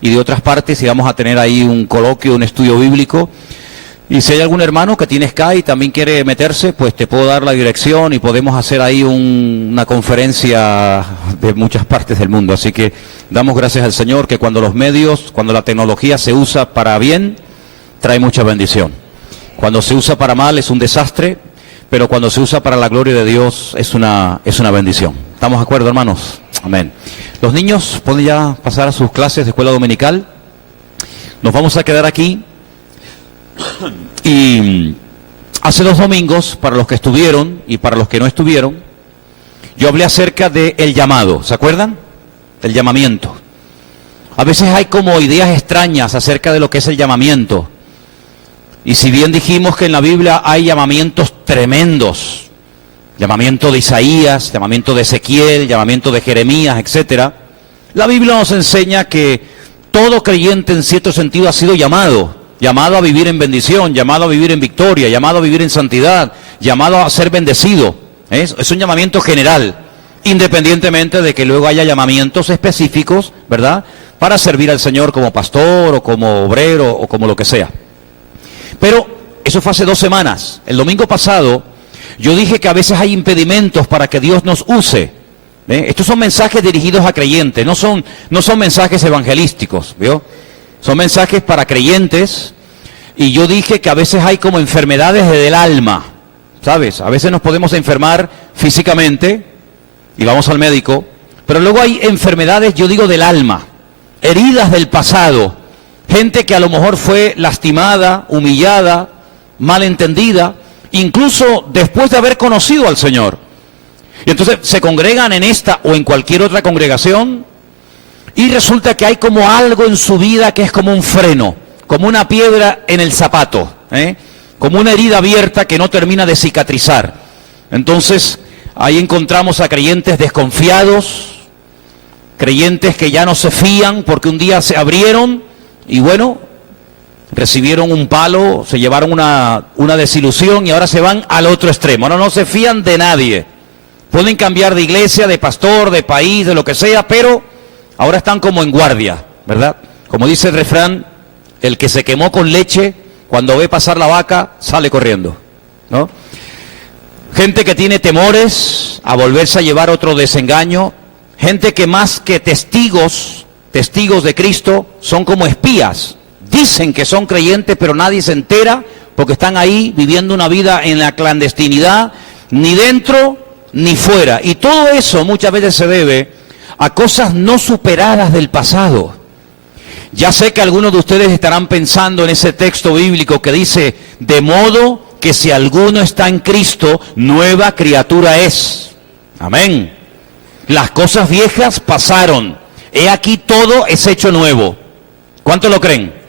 y de otras partes, y vamos a tener ahí un coloquio, un estudio bíblico. Y si hay algún hermano que tiene Skype y también quiere meterse, pues te puedo dar la dirección y podemos hacer ahí una conferencia de muchas partes del mundo. Así que damos gracias al Señor que cuando los medios, cuando la tecnología se usa para bien, trae mucha bendición. Cuando se usa para mal es un desastre, pero cuando se usa para la gloria de Dios es una bendición. ¿Estamos de acuerdo, hermanos? Amén. Los niños pueden ya pasar a sus clases de escuela dominical. Nos vamos a quedar aquí. Y hace 2 domingos, para los que estuvieron y para los que no estuvieron, yo hablé acerca del llamado. ¿Se acuerdan? El llamamiento. A veces hay como ideas extrañas acerca de lo que es el llamamiento. Y si bien dijimos que en la Biblia hay llamamientos tremendos, llamamiento de Isaías, llamamiento de Ezequiel, llamamiento de Jeremías, etcétera, la Biblia nos enseña que todo creyente en cierto sentido ha sido llamado a vivir en bendición, llamado a vivir en victoria, llamado a vivir en santidad, llamado a ser bendecido. Es un llamamiento general, independientemente de que luego haya llamamientos específicos, ¿verdad?, para servir al Señor como pastor o como obrero o como lo que sea. Pero eso fue hace 2 semanas. El domingo pasado yo dije que a veces hay impedimentos para que Dios nos use. Estos son mensajes dirigidos a creyentes, no son mensajes evangelísticos, ¿vio? Son mensajes para creyentes, y yo dije que a veces hay como enfermedades del alma, ¿sabes? A veces nos podemos enfermar físicamente y vamos al médico, pero luego hay enfermedades, yo digo, del alma, heridas del pasado, gente que a lo mejor fue lastimada, humillada, malentendida, incluso después de haber conocido al Señor. Y entonces se congregan en esta o en cualquier otra congregación, y resulta que hay como algo en su vida que es como un freno, como una piedra en el zapato, como una herida abierta que no termina de cicatrizar. Entonces ahí encontramos a creyentes desconfiados, creyentes que ya no se fían porque un día se abrieron y bueno, recibieron un palo, se llevaron una desilusión y ahora se van al otro extremo. Ahora no se fían de nadie. Pueden cambiar de iglesia, de pastor, de país, de lo que sea, pero ahora están como en guardia, ¿verdad? Como dice el refrán, el que se quemó con leche, cuando ve pasar la vaca, sale corriendo, ¿no? Gente que tiene temores a volverse a llevar otro desengaño, gente que más que testigos de Cristo, son como espías. Dicen que son creyentes, pero nadie se entera, porque están ahí viviendo una vida en la clandestinidad, ni dentro ni fuera. Y todo eso muchas veces se debe a cosas no superadas del pasado. Ya sé que algunos de ustedes estarán pensando en ese texto bíblico que dice, de modo que si alguno está en Cristo, nueva criatura es. Amén. Las cosas viejas pasaron. He aquí todo es hecho nuevo. ¿Cuánto lo creen?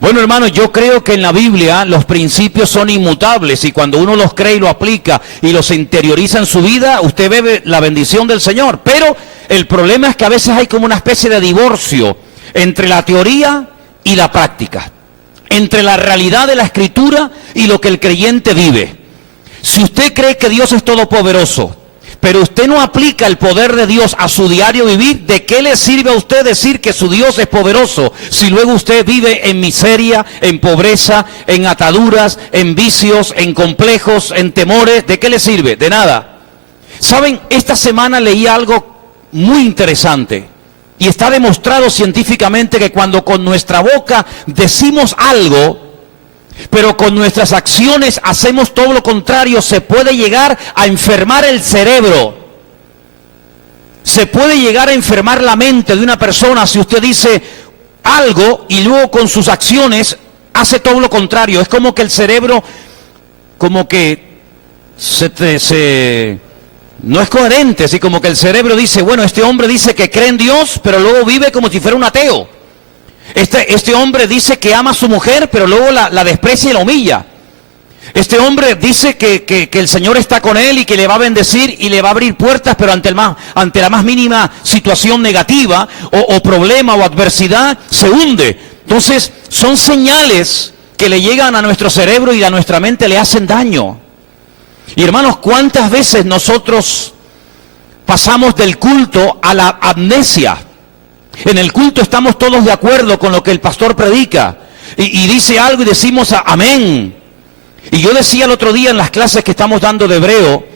Bueno, hermanos, yo creo que en la Biblia los principios son inmutables y cuando uno los cree y lo aplica y los interioriza en su vida, usted ve la bendición del Señor. Pero el problema es que a veces hay como una especie de divorcio entre la teoría y la práctica, entre la realidad de la Escritura y lo que el creyente vive. Si usted cree que Dios es todopoderoso, pero usted no aplica el poder de Dios a su diario vivir, ¿de qué le sirve a usted decir que su Dios es poderoso si luego usted vive en miseria, en pobreza, en ataduras, en vicios, en complejos, en temores? ¿De qué le sirve? De nada. ¿Saben? Esta semana leí algo muy interesante y está demostrado científicamente que cuando con nuestra boca decimos algo, pero con nuestras acciones hacemos todo lo contrario, se puede llegar a enfermar el cerebro. Se puede llegar a enfermar la mente de una persona si usted dice algo y luego con sus acciones hace todo lo contrario. Es como que el cerebro, como que no es coherente, así como que el cerebro dice, bueno, este hombre dice que cree en Dios, pero luego vive como si fuera un ateo. Este hombre dice que ama a su mujer, pero luego la desprecia y la humilla. Este hombre dice que el Señor está con él y que le va a bendecir y le va a abrir puertas, pero ante la más mínima situación negativa o problema o adversidad, se hunde. Entonces, son señales que le llegan a nuestro cerebro y a nuestra mente le hacen daño. Y hermanos, ¿cuántas veces nosotros pasamos del culto a la amnesia? En el culto estamos todos de acuerdo con lo que el pastor predica. Y dice algo y decimos amén. Y yo decía el otro día en las clases que estamos dando de hebreo,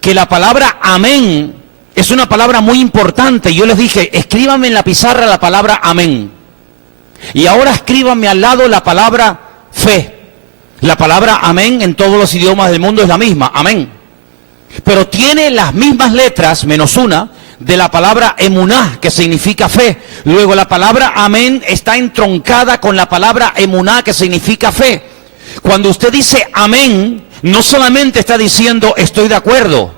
que la palabra amén es una palabra muy importante. Yo les dije, escríbanme en la pizarra la palabra amén. Y ahora escríbanme al lado la palabra fe. La palabra amén en todos los idiomas del mundo es la misma, amén. Pero tiene las mismas letras, menos una, de la palabra emuná, que significa fe. Luego la palabra amén está entroncada con la palabra emuná, que significa fe. Cuando usted dice amén, no solamente está diciendo estoy de acuerdo,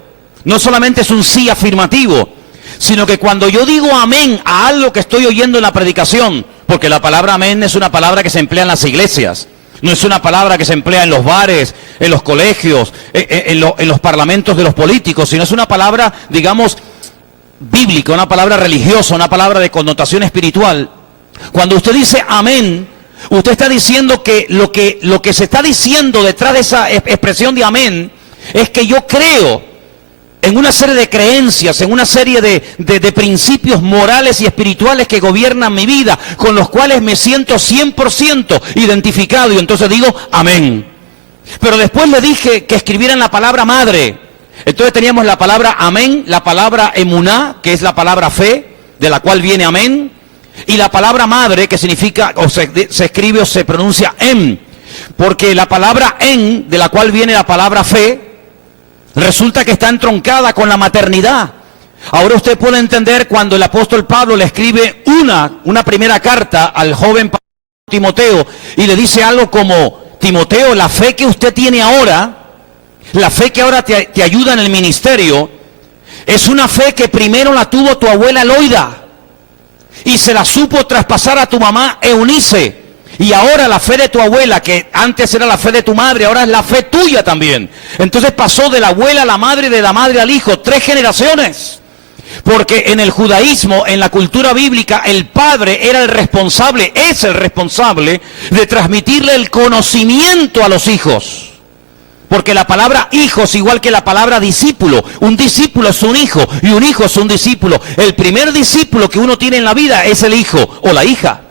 no solamente es un sí afirmativo, sino que cuando yo digo amén a algo que estoy oyendo en la predicación, porque la palabra amén es una palabra que se emplea en las iglesias, no es una palabra que se emplea en los bares, en los colegios, en los parlamentos de los políticos, sino es una palabra, digamos, bíblica, una palabra religiosa, una palabra de connotación espiritual. Cuando usted dice amén, usted está diciendo que lo que se está diciendo detrás de esa expresión de amén es que yo creo en una serie de creencias, en una serie de principios morales y espirituales que gobiernan mi vida, con los cuales me siento 100% identificado, y entonces digo amén. Pero después le dije que escribieran la palabra madre. Entonces teníamos la palabra amén, la palabra emuná, que es la palabra fe, de la cual viene amén, y la palabra madre, que significa, o se escribe o se pronuncia em, porque la palabra en, de la cual viene la palabra fe, resulta que está entroncada con la maternidad. Ahora usted puede entender cuando el apóstol Pablo le escribe una primera carta al joven Timoteo y le dice algo como, Timoteo, la fe que usted tiene ahora, la fe que ahora te ayuda en el ministerio, es una fe que primero la tuvo tu abuela Loida y se la supo traspasar a tu mamá Eunice. Y ahora la fe de tu abuela, que antes era la fe de tu madre, ahora es la fe tuya también. Entonces pasó de la abuela a la madre, de la madre al hijo, 3 generaciones. Porque en el judaísmo, en la cultura bíblica, el padre era el responsable, es el responsable de transmitirle el conocimiento a los hijos. Porque la palabra hijo es igual que la palabra discípulo. Un discípulo es un hijo y un hijo es un discípulo. El primer discípulo que uno tiene en la vida es el hijo o la hija.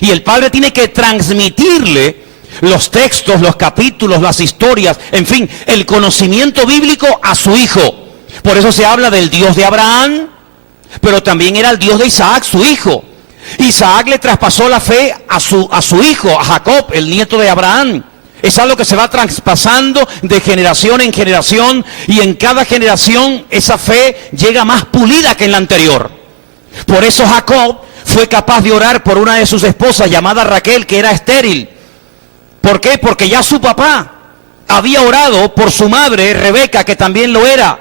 Y el padre tiene que transmitirle los textos, los capítulos, las historias, en fin, el conocimiento bíblico a su hijo. Por eso se habla del Dios de Abraham, pero también era el Dios de Isaac, su hijo. Isaac le traspasó la fe a su hijo, a Jacob, el nieto de Abraham. Es algo que se va traspasando de generación en generación, y en cada generación esa fe llega más pulida que en la anterior. Por eso Jacob fue capaz de orar por una de sus esposas llamada Raquel, que era estéril. ¿Por qué? Porque ya su papá había orado por su madre, Rebeca, que también lo era.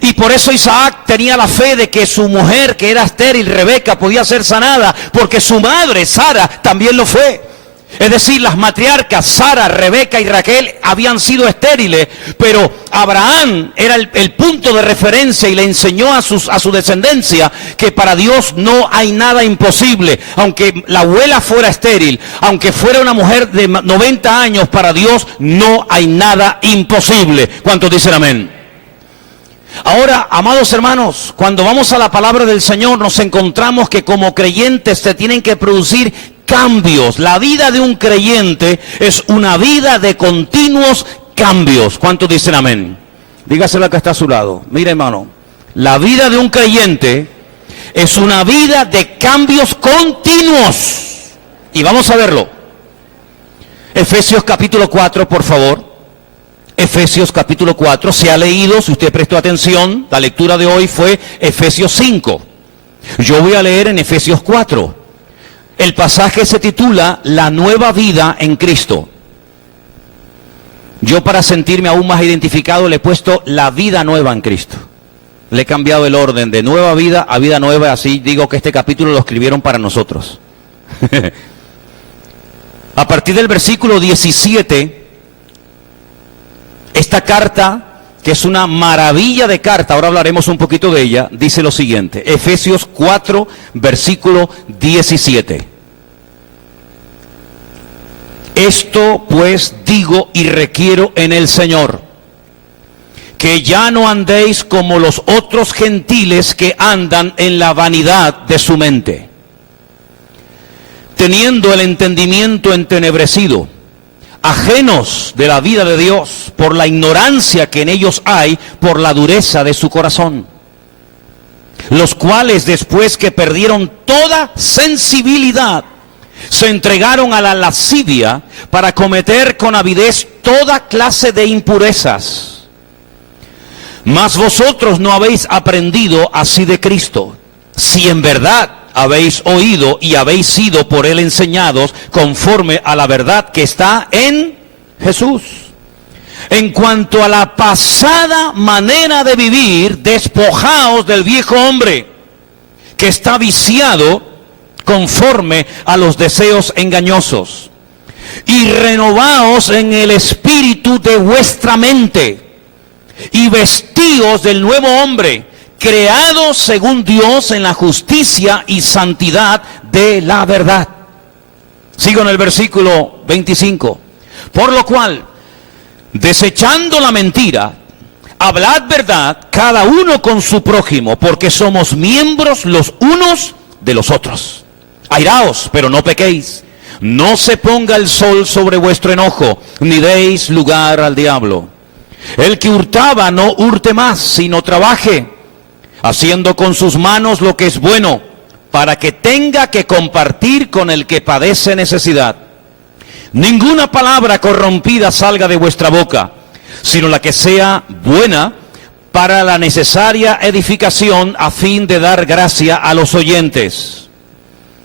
Y por eso Isaac tenía la fe de que su mujer, que era estéril, Rebeca, podía ser sanada, porque su madre, Sara, también lo fue. Es decir, las matriarcas, Sara, Rebeca y Raquel, habían sido estériles, pero Abraham era el punto de referencia y le enseñó a su descendencia que para Dios no hay nada imposible. Aunque la abuela fuera estéril, aunque fuera una mujer de 90 años, para Dios no hay nada imposible. ¿Cuántos dicen amén? Ahora, amados hermanos, cuando vamos a la palabra del Señor, nos encontramos que como creyentes se tienen que producir cambios. La vida de un creyente es una vida de continuos cambios. ¿Cuántos dicen amén? Dígaselo al que está a su lado. Mira, hermano, la vida de un creyente es una vida de cambios continuos. Y vamos a verlo. Efesios capítulo 4, por favor. Efesios capítulo 4, se ha leído, si usted prestó atención, la lectura de hoy fue Efesios 5. Yo voy a leer en Efesios 4. El pasaje se titula La nueva vida en Cristo. Yo, para sentirme aún más identificado, le he puesto la vida nueva en Cristo. Le he cambiado el orden de nueva vida a vida nueva, así digo que este capítulo lo escribieron para nosotros. A partir del versículo 17... esta carta, que es una maravilla de carta, ahora hablaremos un poquito de ella, dice lo siguiente, Efesios 4, versículo 17. Esto pues digo y requiero en el Señor, que ya no andéis como los otros gentiles que andan en la vanidad de su mente, teniendo el entendimiento entenebrecido, ajenos de la vida de Dios por la ignorancia que en ellos hay, por la dureza de su corazón, los cuales después que perdieron toda sensibilidad, se entregaron a la lascivia para cometer con avidez toda clase de impurezas. Mas vosotros no habéis aprendido así de Cristo, si en verdad habéis oído y habéis sido por él enseñados conforme a la verdad que está en Jesús. En cuanto a la pasada manera de vivir, despojaos del viejo hombre, que está viciado conforme a los deseos engañosos, y renovaos en el espíritu de vuestra mente, y vestíos del nuevo hombre, creado según Dios en la justicia y santidad de la verdad. Sigo en el versículo 25. Por lo cual, desechando la mentira, hablad verdad cada uno con su prójimo, porque somos miembros los unos de los otros. Airaos, pero no pequéis. No se ponga el sol sobre vuestro enojo, ni deis lugar al diablo. El que hurtaba no hurte más, sino trabaje, haciendo con sus manos lo que es bueno, para que tenga que compartir con el que padece necesidad. Ninguna palabra corrompida salga de vuestra boca, sino la que sea buena para la necesaria edificación, a fin de dar gracia a los oyentes.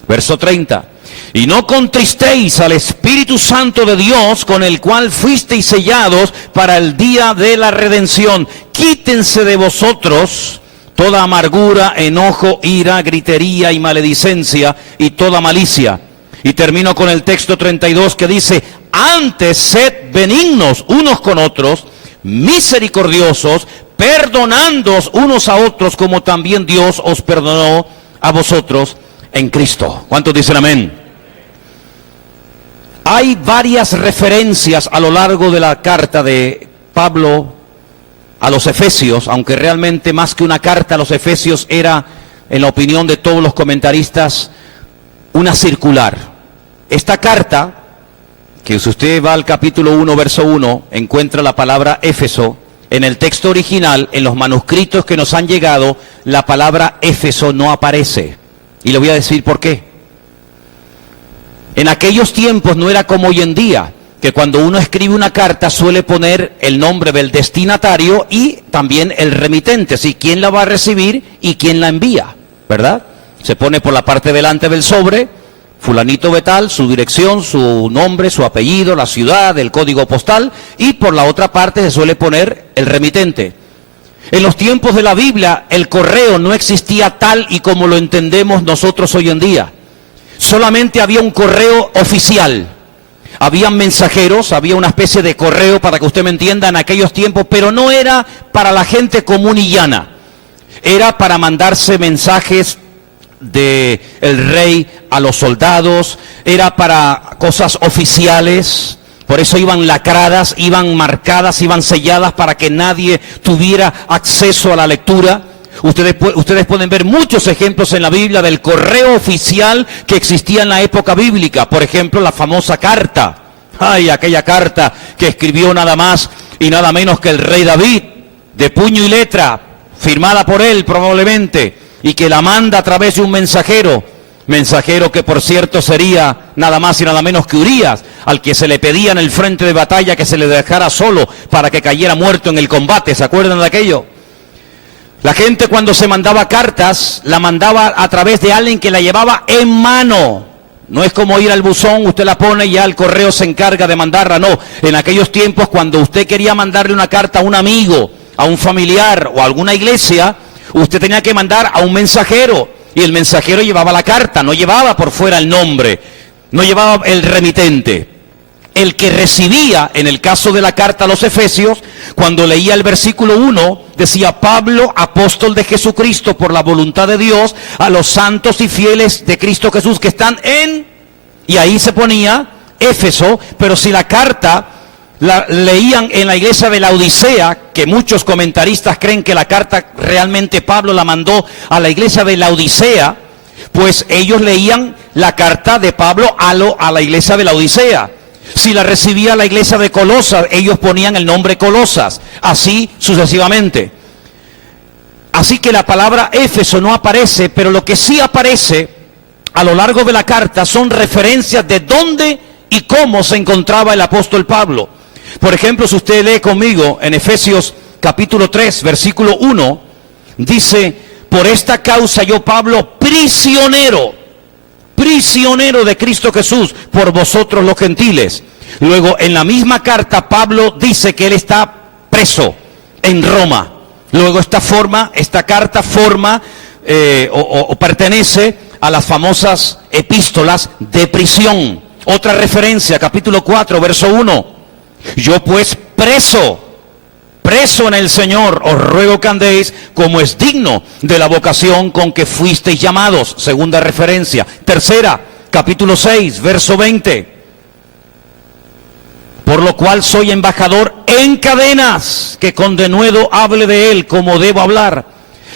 Verso 30. Y no contristéis al Espíritu Santo de Dios, con el cual fuisteis sellados para el día de la redención. Quítense de vosotros toda amargura, enojo, ira, gritería y maledicencia y toda malicia. Y termino con el texto 32 que dice: antes sed benignos unos con otros, misericordiosos, perdonándoos unos a otros, como también Dios os perdonó a vosotros en Cristo. ¿Cuántos dicen amén? Hay varias referencias a lo largo de la carta de Pablo a los Efesios, aunque realmente más que una carta a los Efesios era, en la opinión de todos los comentaristas, una circular. Esta carta, que si usted va al capítulo 1, verso 1, encuentra la palabra Éfeso. En el texto original, en los manuscritos que nos han llegado, la palabra Éfeso no aparece. Y le voy a decir por qué. En aquellos tiempos no era como hoy en día, que cuando uno escribe una carta suele poner el nombre del destinatario y también el remitente, ¿sí? Quién la va a recibir y quién la envía, ¿verdad? Se pone por la parte delante del sobre, fulanito de tal, su dirección, su nombre, su apellido, la ciudad, el código postal, y por la otra parte se suele poner el remitente. En los tiempos de la Biblia, el correo no existía tal y como lo entendemos nosotros hoy en día. Solamente había un correo oficial. Habían mensajeros, había una especie de correo, para que usted me entienda, en aquellos tiempos, pero no era para la gente común y llana. Era para mandarse mensajes del rey a los soldados, era para cosas oficiales. Por eso iban lacradas, iban marcadas, iban selladas para que nadie tuviera acceso a la lectura. Ustedes pueden ver muchos ejemplos en la Biblia del correo oficial que existía en la época bíblica. Por ejemplo, la famosa carta. Ay, aquella carta que escribió nada más y nada menos que el rey David, de puño y letra, firmada por él probablemente, y que la manda a través de un mensajero que por cierto sería nada más y nada menos que Urías, al que se le pedía en el frente de batalla que se le dejara solo para que cayera muerto en el combate. ¿Se acuerdan de aquello? La gente cuando se mandaba cartas, la mandaba a través de alguien que la llevaba en mano. No es como ir al buzón, usted la pone y ya el correo se encarga de mandarla. No, en aquellos tiempos cuando usted quería mandarle una carta a un amigo, a un familiar o a alguna iglesia, usted tenía que mandar a un mensajero. Y el mensajero llevaba la carta, no llevaba por fuera el nombre, no llevaba el remitente. El que recibía, en el caso de la carta a los Efesios, cuando leía el versículo 1, decía: Pablo, apóstol de Jesucristo, por la voluntad de Dios, a los santos y fieles de Cristo Jesús que están en... Y ahí se ponía Éfeso, pero si la carta leían en la iglesia de la Odisea, que muchos comentaristas creen que la carta realmente Pablo la mandó a la iglesia de la Odisea, pues ellos leían la carta de Pablo a la iglesia de la Odisea. Si la recibía la iglesia de Colosas, ellos ponían el nombre Colosas, así sucesivamente. Así que la palabra Éfeso no aparece, pero lo que sí aparece a lo largo de la carta son referencias de dónde y cómo se encontraba el apóstol Pablo. Por ejemplo, si usted lee conmigo en Efesios capítulo 3, versículo 1, dice: por esta causa yo, Pablo, prisionero de Cristo Jesús, por vosotros los gentiles. Luego, en la misma carta, Pablo dice que él está preso en Roma. Luego, esta carta forma o pertenece a las famosas epístolas de prisión. Otra referencia, capítulo 4, verso 1. Yo pues preso en el Señor, os ruego que andéis como es digno de la vocación con que fuisteis llamados. Segunda referencia. Tercera, capítulo 6, verso 20. Por lo cual soy embajador en cadenas, que con denuedo hable de él como debo hablar.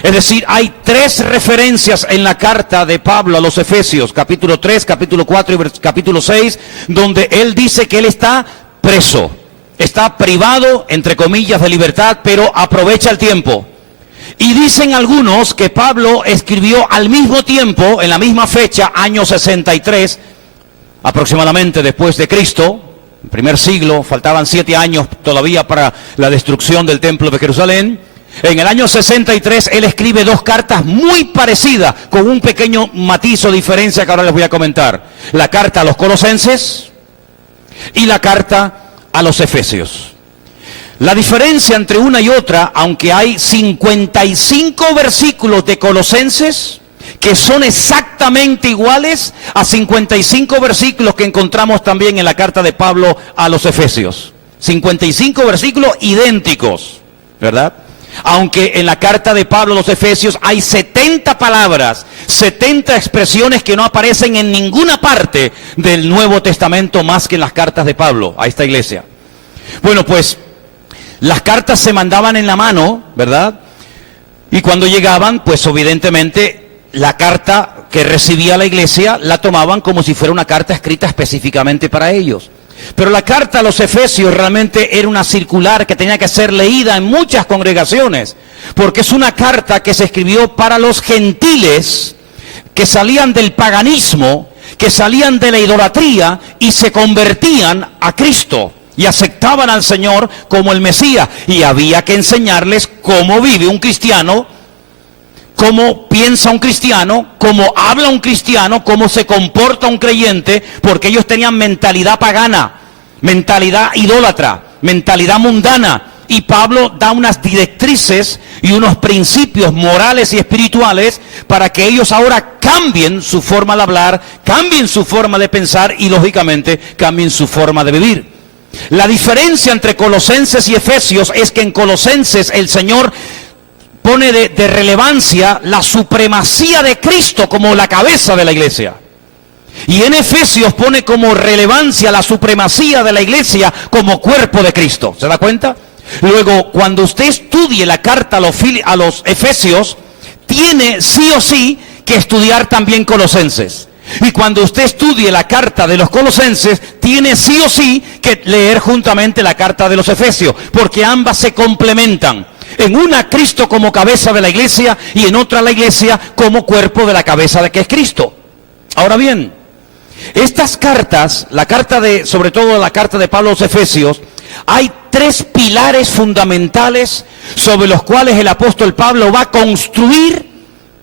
Es decir, hay tres referencias en la carta de Pablo a los Efesios, capítulo 3, capítulo 4 y capítulo 6, donde él dice que él está preso. Está privado, entre comillas, de libertad, pero aprovecha el tiempo. Y dicen algunos que Pablo escribió al mismo tiempo, en la misma fecha, año 63, aproximadamente después de Cristo, el primer siglo, faltaban 7 años todavía para la destrucción del templo de Jerusalén. En el año 63 él escribe 2 cartas muy parecidas, con un pequeño matiz o diferencia que ahora les voy a comentar. La carta a los Colosenses y la carta a los Efesios. La diferencia entre una y otra, aunque hay 55 versículos de Colosenses que son exactamente iguales a 55 versículos que encontramos también en la carta de Pablo a los Efesios. 55 versículos idénticos, ¿verdad? Aunque en la carta de Pablo a los Efesios hay 70 palabras, 70 expresiones que no aparecen en ninguna parte del Nuevo Testamento más que en las cartas de Pablo a esta iglesia. Bueno, pues las cartas se mandaban en la mano, ¿verdad? Y cuando llegaban, pues evidentemente la carta que recibía la iglesia la tomaban como si fuera una carta escrita específicamente para ellos. Pero la carta a los Efesios realmente era una circular que tenía que ser leída en muchas congregaciones, porque es una carta que se escribió para los gentiles que salían del paganismo, que salían de la idolatría y se convertían a Cristo y aceptaban al Señor como el Mesías. Y había que enseñarles cómo vive un cristiano, cómo piensa un cristiano, cómo habla un cristiano, cómo se comporta un creyente, porque ellos tenían mentalidad pagana, mentalidad idólatra, mentalidad mundana. Y Pablo da unas directrices y unos principios morales y espirituales para que ellos ahora cambien su forma de hablar, cambien su forma de pensar y lógicamente cambien su forma de vivir. La diferencia entre Colosenses y Efesios es que en Colosenses el Señor pone de relevancia la supremacía de Cristo como la cabeza de la iglesia. Y en Efesios pone como relevancia la supremacía de la iglesia como cuerpo de Cristo. ¿Se da cuenta? Luego, cuando usted estudie la carta a los Efesios, tiene sí o sí que estudiar también Colosenses. Y cuando usted estudie la carta de los Colosenses, tiene sí o sí que leer juntamente la carta de los Efesios, porque ambas se complementan. En una, Cristo como cabeza de la iglesia, y en otra, la iglesia como cuerpo de la cabeza de que es Cristo. Ahora bien, estas cartas, sobre todo la carta de Pablo a los Efesios, hay 3 pilares fundamentales sobre los cuales el apóstol Pablo va a construir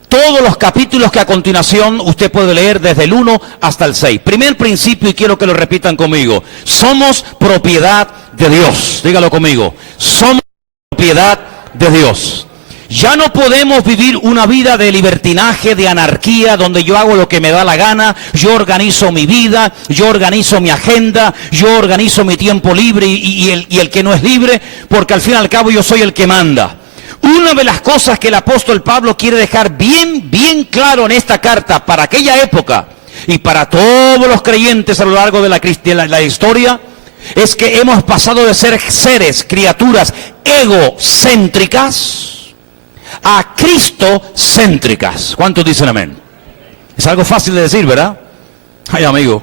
todos los capítulos que a continuación usted puede leer desde el 1 hasta el 6. Primer principio, y quiero que lo repitan conmigo: somos propiedad de Dios. Dígalo conmigo: somos propiedad de Dios. Ya no podemos vivir una vida de libertinaje, de anarquía, donde yo hago lo que me da la gana, yo organizo mi vida, yo organizo mi agenda, yo organizo mi tiempo libre y el que no es libre, porque al fin y al cabo yo soy el que manda. Una de las cosas que el apóstol Pablo quiere dejar bien claro en esta carta para aquella época y para todos los creyentes a lo largo de la historia, es que hemos pasado de ser seres, criaturas egocéntricas a cristocéntricas. ¿Cuántos dicen amén? Es algo fácil de decir, ¿verdad? Ay, amigo,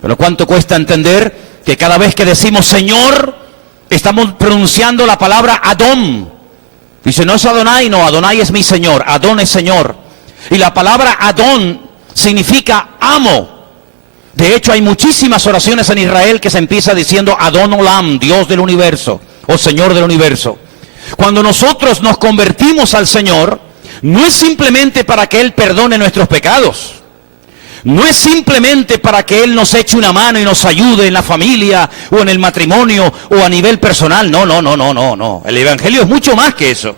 pero ¿cuánto cuesta entender que cada vez que decimos Señor, estamos pronunciando la palabra Adón? Dice, no es Adonai, no, Adonai es mi Señor, Adón es Señor. Y la palabra Adón significa amo. De hecho, hay muchísimas oraciones en Israel que se empieza diciendo Adón Olam, Dios del universo, o Señor del universo. Cuando nosotros nos convertimos al Señor, no es simplemente para que Él perdone nuestros pecados. No es simplemente para que Él nos eche una mano y nos ayude en la familia o en el matrimonio o a nivel personal. No. El Evangelio es mucho más que eso.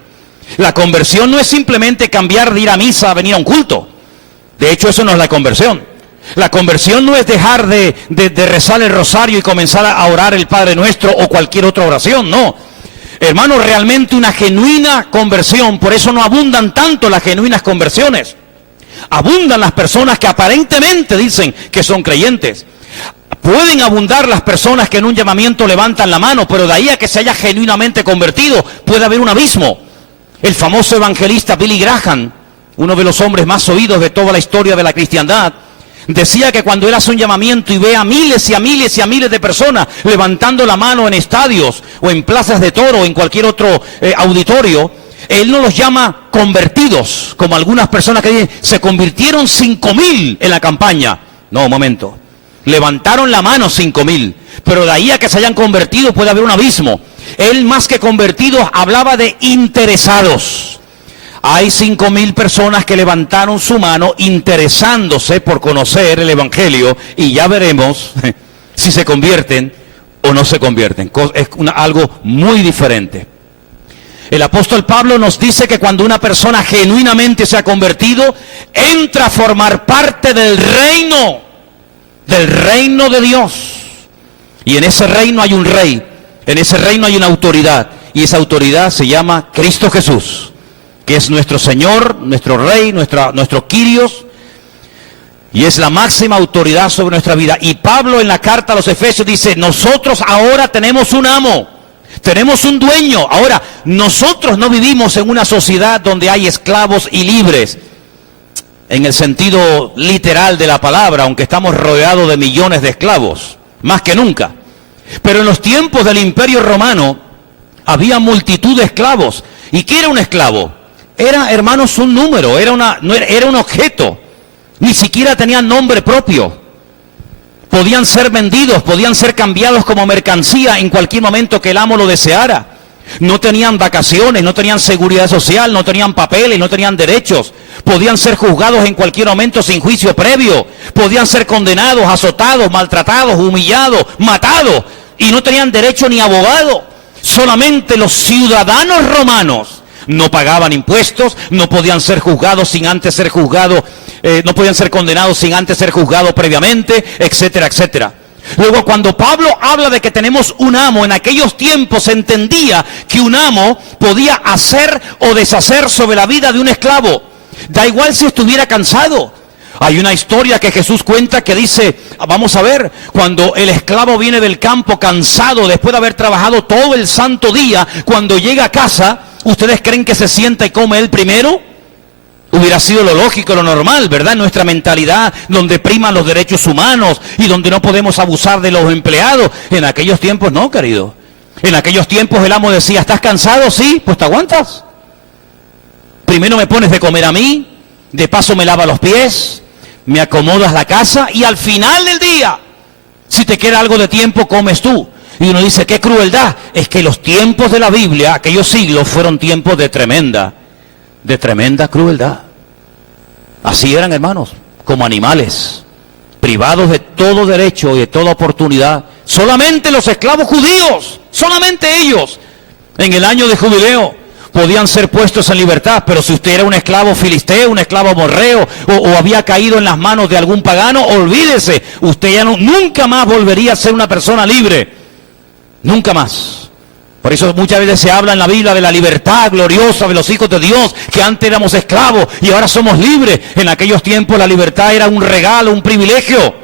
La conversión no es simplemente cambiar de ir a misa a venir a un culto. De hecho, eso no es la conversión. La conversión no es dejar de rezar el rosario y comenzar a orar el Padre Nuestro o cualquier otra oración, no. Hermano, realmente una genuina conversión, por eso no abundan tanto las genuinas conversiones. Abundan las personas que aparentemente dicen que son creyentes. Pueden abundar las personas que en un llamamiento levantan la mano, pero de ahí a que se haya genuinamente convertido, puede haber un abismo. El famoso evangelista Billy Graham, uno de los hombres más oídos de toda la historia de la cristiandad, decía que cuando él hace un llamamiento y ve a miles y a miles y a miles de personas levantando la mano en estadios o en plazas de toro o en cualquier otro auditorio, él no los llama convertidos, como algunas personas que dicen, se convirtieron 5.000 en la campaña. No, un momento. Levantaron la mano 5.000, pero de ahí a que se hayan convertido puede haber un abismo. Él más que convertidos hablaba de interesados. Hay 5.000 personas que levantaron su mano interesándose por conocer el Evangelio y ya veremos si se convierten o no se convierten. Es algo muy diferente. El apóstol Pablo nos dice que cuando una persona genuinamente se ha convertido, entra a formar parte del reino de Dios. Y en ese reino hay un rey, en ese reino hay una autoridad, y esa autoridad se llama Cristo Jesús, que es nuestro Señor, nuestro Rey, nuestro Kyrios, y es la máxima autoridad sobre nuestra vida. Y Pablo en la carta a los Efesios dice, nosotros ahora tenemos un amo, tenemos un dueño. Ahora, nosotros no vivimos en una sociedad donde hay esclavos y libres, en el sentido literal de la palabra, aunque estamos rodeados de millones de esclavos, más que nunca. Pero en los tiempos del Imperio Romano, había multitud de esclavos. ¿Y qué era un esclavo? Era, hermanos, un número, era un objeto. Ni siquiera tenían nombre propio. Podían ser vendidos, podían ser cambiados como mercancía en cualquier momento que el amo lo deseara. No tenían vacaciones, no tenían seguridad social, no tenían papeles, no tenían derechos. Podían ser juzgados en cualquier momento sin juicio previo. Podían ser condenados, azotados, maltratados, humillados, matados. Y no tenían derecho ni abogado. Solamente los ciudadanos romanos no pagaban impuestos, no podían ser juzgados sin antes ser juzgados, no podían ser condenados sin antes ser juzgados previamente, etcétera, etcétera. Luego, cuando Pablo habla de que tenemos un amo, en aquellos tiempos se entendía que un amo podía hacer o deshacer sobre la vida de un esclavo. Da igual si estuviera cansado. Hay una historia que Jesús cuenta que dice, vamos a ver, cuando el esclavo viene del campo cansado, después de haber trabajado todo el santo día, cuando llega a casa, ¿ustedes creen que se sienta y come él primero? Hubiera sido lo lógico, lo normal, ¿verdad? En nuestra mentalidad, donde priman los derechos humanos y donde no podemos abusar de los empleados. En aquellos tiempos no, querido. En aquellos tiempos el amo decía, ¿estás cansado? Sí, pues te aguantas. Primero me pones de comer a mí, de paso me lava los pies, me acomodas la casa y al final del día, si te queda algo de tiempo, comes tú. Y uno dice, qué crueldad. Es que los tiempos de la Biblia, aquellos siglos, fueron tiempos de tremenda crueldad. Así eran, hermanos, como animales, privados de todo derecho y de toda oportunidad. Solamente los esclavos judíos, solamente ellos, en el año de jubileo, podían ser puestos en libertad. Pero si usted era un esclavo filisteo, un esclavo amorreo, o había caído en las manos de algún pagano, olvídese, usted ya nunca más volvería a ser una persona libre. Nunca más. Por eso muchas veces se habla en la Biblia de la libertad gloriosa de los hijos de Dios, que antes éramos esclavos y ahora somos libres. En aquellos tiempos la libertad era un regalo, un privilegio.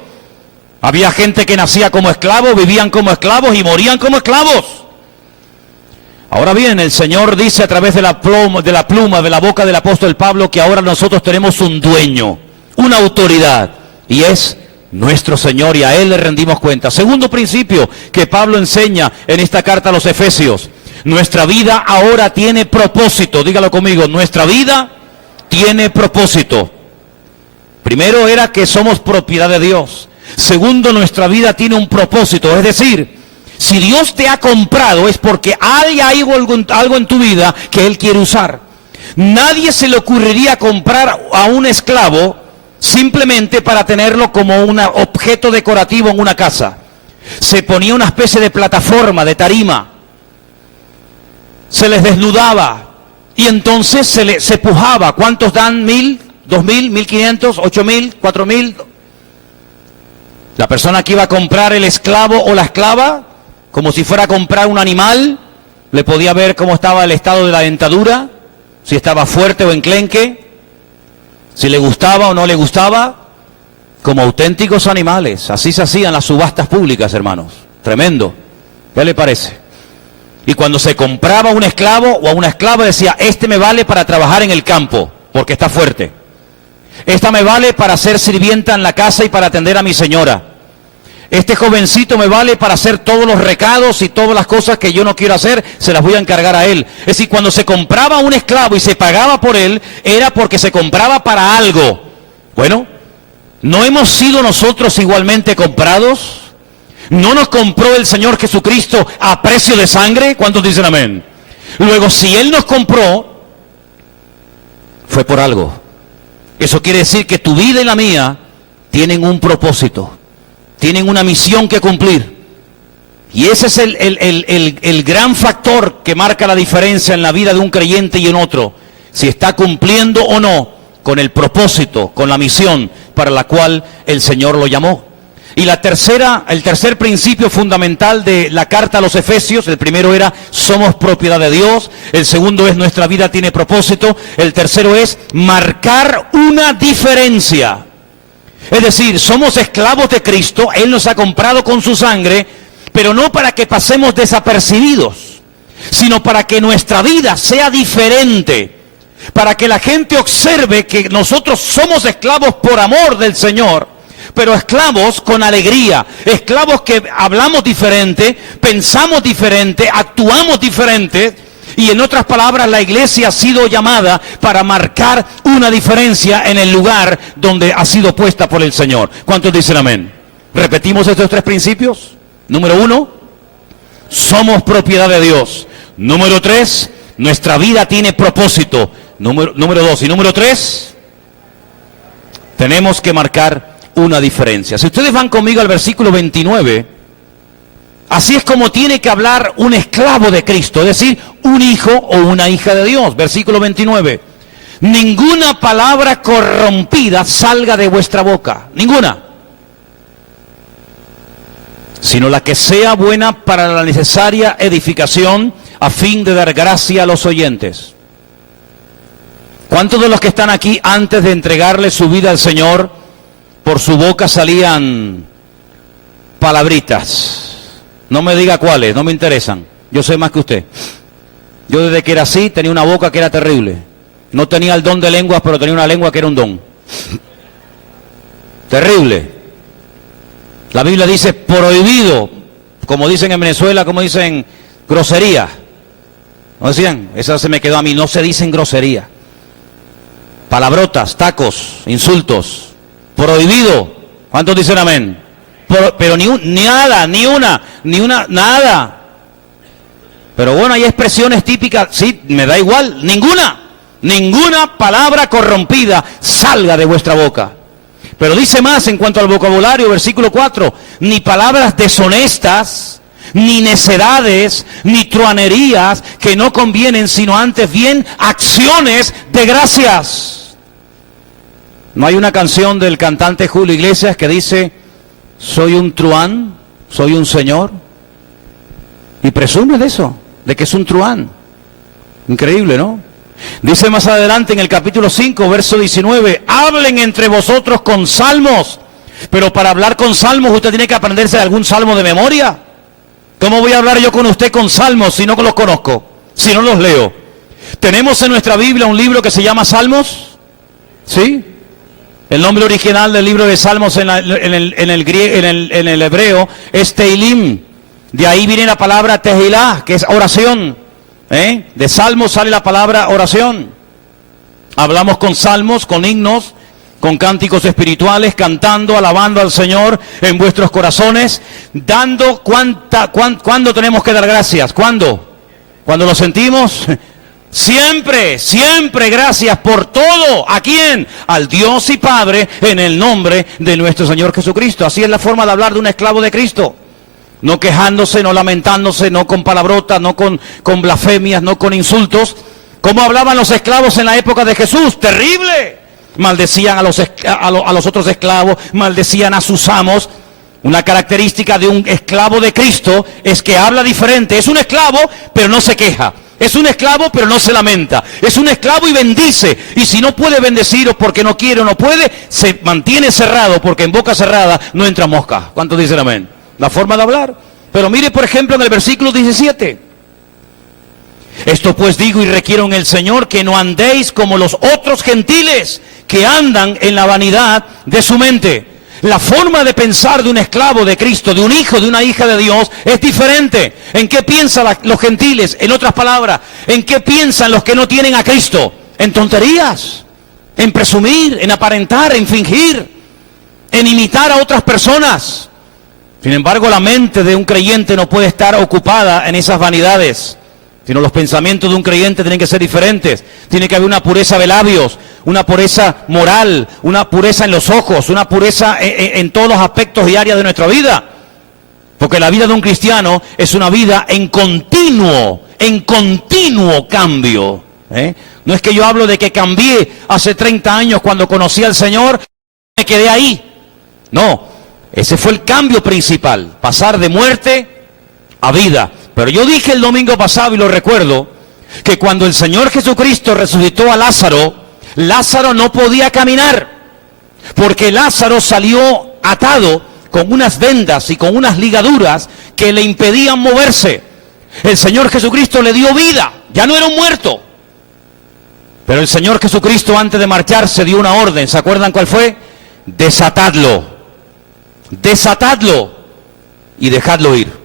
Había gente que nacía como esclavos, vivían como esclavos y morían como esclavos. Ahora bien, el Señor dice a través de la pluma de la boca del apóstol Pablo que ahora nosotros tenemos un dueño, una autoridad, y es nuestro Señor, y a Él le rendimos cuenta. Segundo principio que Pablo enseña en esta carta a los Efesios: nuestra vida ahora tiene propósito. Dígalo conmigo: nuestra vida tiene propósito. Primero era que somos propiedad de Dios. Segundo, nuestra vida tiene un propósito. Es decir, si Dios te ha comprado es porque hay algo en tu vida que Él quiere usar. Nadie se le ocurriría comprar a un esclavo simplemente para tenerlo como un objeto decorativo en una casa. Se ponía una especie de plataforma, de tarima. Se les desnudaba y entonces se pujaba. ¿Cuántos dan? 1.000, 2.000, 1.500, 8.000, 4.000. La persona que iba a comprar el esclavo o la esclava, como si fuera a comprar un animal, le podía ver cómo estaba el estado de la dentadura, si estaba fuerte o enclenque, si le gustaba o no le gustaba, como auténticos animales. Así se hacían las subastas públicas, hermanos. Tremendo. ¿Qué le parece? Y cuando se compraba un esclavo o a una esclava, decía: este me vale para trabajar en el campo, porque está fuerte. Esta me vale para ser sirvienta en la casa y para atender a mi señora. Este jovencito me vale para hacer todos los recados y todas las cosas que yo no quiero hacer, se las voy a encargar a él. Es decir, cuando se compraba un esclavo y se pagaba por él, era porque se compraba para algo. Bueno, ¿no hemos sido nosotros igualmente comprados? ¿No nos compró el Señor Jesucristo a precio de sangre? ¿Cuántos dicen amén? Luego, si Él nos compró, fue por algo. Eso quiere decir que tu vida y la mía tienen un propósito, tienen una misión que cumplir. Y ese es el gran factor que marca la diferencia en la vida de un creyente y en otro, si está cumpliendo o no con el propósito, con la misión para la cual el Señor lo llamó. Y el tercer principio fundamental de la carta a los Efesios: el primero era somos propiedad de Dios, el segundo es nuestra vida tiene propósito, el tercero es marcar una diferencia. Es decir, somos esclavos de Cristo, Él nos ha comprado con su sangre, pero no para que pasemos desapercibidos, sino para que nuestra vida sea diferente, para que la gente observe que nosotros somos esclavos por amor del Señor, pero esclavos con alegría, esclavos que hablamos diferente, pensamos diferente, actuamos diferente. Y en otras palabras, la iglesia ha sido llamada para marcar una diferencia en el lugar donde ha sido puesta por el Señor. ¿Cuántos dicen amén? ¿Repetimos estos tres principios? Número 1, somos propiedad de Dios. Número 3, nuestra vida tiene propósito. Número 2 y número 3, tenemos que marcar una diferencia. Si ustedes van conmigo al versículo 29, así es como tiene que hablar un esclavo de Cristo, es decir, un hijo o una hija de Dios. Versículo 29. Ninguna palabra corrompida salga de vuestra boca, ninguna, sino la que sea buena para la necesaria edificación, a fin de dar gracia a los oyentes. ¿Cuántos de los que están aquí antes de entregarle su vida al Señor, por su boca salían palabritas? No me diga cuáles, no me interesan. Yo sé más que usted. Yo desde que era así tenía una boca que era terrible. No tenía el don de lenguas, pero tenía una lengua que era un don. Terrible. La Biblia dice prohibido, como dicen en Venezuela, como dicen grosería. ¿No decían? Esa se me quedó a mí, no se dicen grosería. Palabrotas, tacos, insultos. Prohibido. ¿Cuántos dicen amén? Pero nada. Pero bueno, hay expresiones típicas, sí, me da igual, ninguna palabra corrompida salga de vuestra boca. Pero dice más en cuanto al vocabulario, versículo 4, ni palabras deshonestas, ni necedades, ni truanerías que no convienen, sino antes bien acciones de gracias. ¿No hay una canción del cantante Julio Iglesias que dice: soy un truán, soy un señor? Y presume de eso, de que es un truán. Increíble, ¿no? Dice más adelante en el capítulo 5, verso 19, hablen entre vosotros con salmos Pero para hablar con salmos usted tiene que aprenderse algún salmo de memoria. ¿Cómo voy a hablar yo con usted con salmos si no los conozco? Si no los leo. ¿Tenemos en nuestra Biblia un libro que se llama Salmos? ¿Sí? El nombre original del libro de Salmos en el hebreo es Teilim. De ahí viene la palabra Tehilá, que es oración. De Salmos sale la palabra oración. Hablamos con salmos, con himnos, con cánticos espirituales, cantando, alabando al Señor en vuestros corazones, dando ¿cuándo tenemos que dar gracias? ¿Cuándo? ¿Cuando lo sentimos? Siempre, siempre gracias por todo. ¿A quién? Al Dios y Padre en el nombre de nuestro Señor Jesucristo. Así es la forma de hablar de un esclavo de Cristo. No quejándose, no lamentándose, no con palabrotas, no con blasfemias, no con insultos. ¿Cómo hablaban los esclavos en la época de Jesús? ¡Terrible! Maldecían a los otros esclavos, maldecían a sus amos. Una característica de un esclavo de Cristo es que habla diferente. Es un esclavo, pero no se queja. Es un esclavo, pero no se lamenta. Es un esclavo y bendice. Y si no puede bendecir o porque no quiere o no puede, se mantiene cerrado, porque en boca cerrada no entra mosca. ¿Cuántos dicen amén? La forma de hablar. Pero mire, por ejemplo, en el versículo 17. Esto pues digo y requiero en el Señor que no andéis como los otros gentiles que andan en la vanidad de su mente. La forma de pensar de un esclavo de Cristo, de un hijo, de una hija de Dios, es diferente. ¿En qué piensan los gentiles? En otras palabras, ¿en qué piensan los que no tienen a Cristo? En tonterías, en presumir, en aparentar, en fingir, en imitar a otras personas. Sin embargo, la mente de un creyente no puede estar ocupada en esas vanidades, sino los pensamientos de un creyente tienen que ser diferentes. Tiene que haber una pureza de labios, una pureza moral, una pureza en los ojos, una pureza en todos los aspectos y áreas de nuestra vida. Porque la vida de un cristiano es una vida en continuo cambio. No es que yo hablo de que cambié hace 30 años cuando conocí al Señor, me quedé ahí. No, ese fue el cambio principal, pasar de muerte a vida. Pero yo dije el domingo pasado, y lo recuerdo, que cuando el Señor Jesucristo resucitó a Lázaro, Lázaro no podía caminar, porque Lázaro salió atado con unas vendas y con unas ligaduras que le impedían moverse. El Señor Jesucristo le dio vida, ya no era un muerto. Pero el Señor Jesucristo antes de marcharse dio una orden, ¿se acuerdan cuál fue? Desatadlo, desatadlo y dejadlo ir.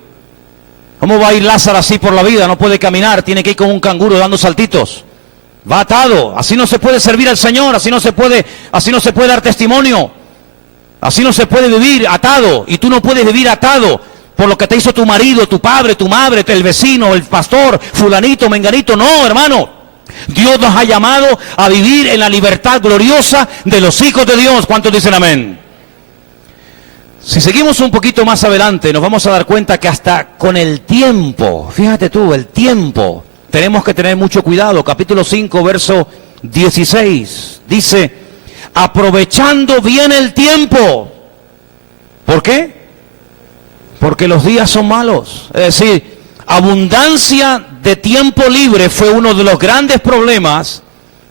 ¿Cómo va a ir Lázaro así por la vida? No puede caminar, tiene que ir como un canguro dando saltitos. Va atado, así no se puede servir al Señor, así no se puede dar testimonio. Así no se puede vivir atado, y tú no puedes vivir atado por lo que te hizo tu marido, tu padre, tu madre, el vecino, el pastor, fulanito, menganito. No, hermano. Dios nos ha llamado a vivir en la libertad gloriosa de los hijos de Dios. ¿Cuántos dicen amén? Si seguimos un poquito más adelante, nos vamos a dar cuenta que hasta con el tiempo, fíjate tú, el tiempo, tenemos que tener mucho cuidado. Capítulo 5, verso 16, dice, aprovechando bien el tiempo. ¿Por qué? Porque los días son malos. Es decir, abundancia de tiempo libre fue uno de los grandes problemas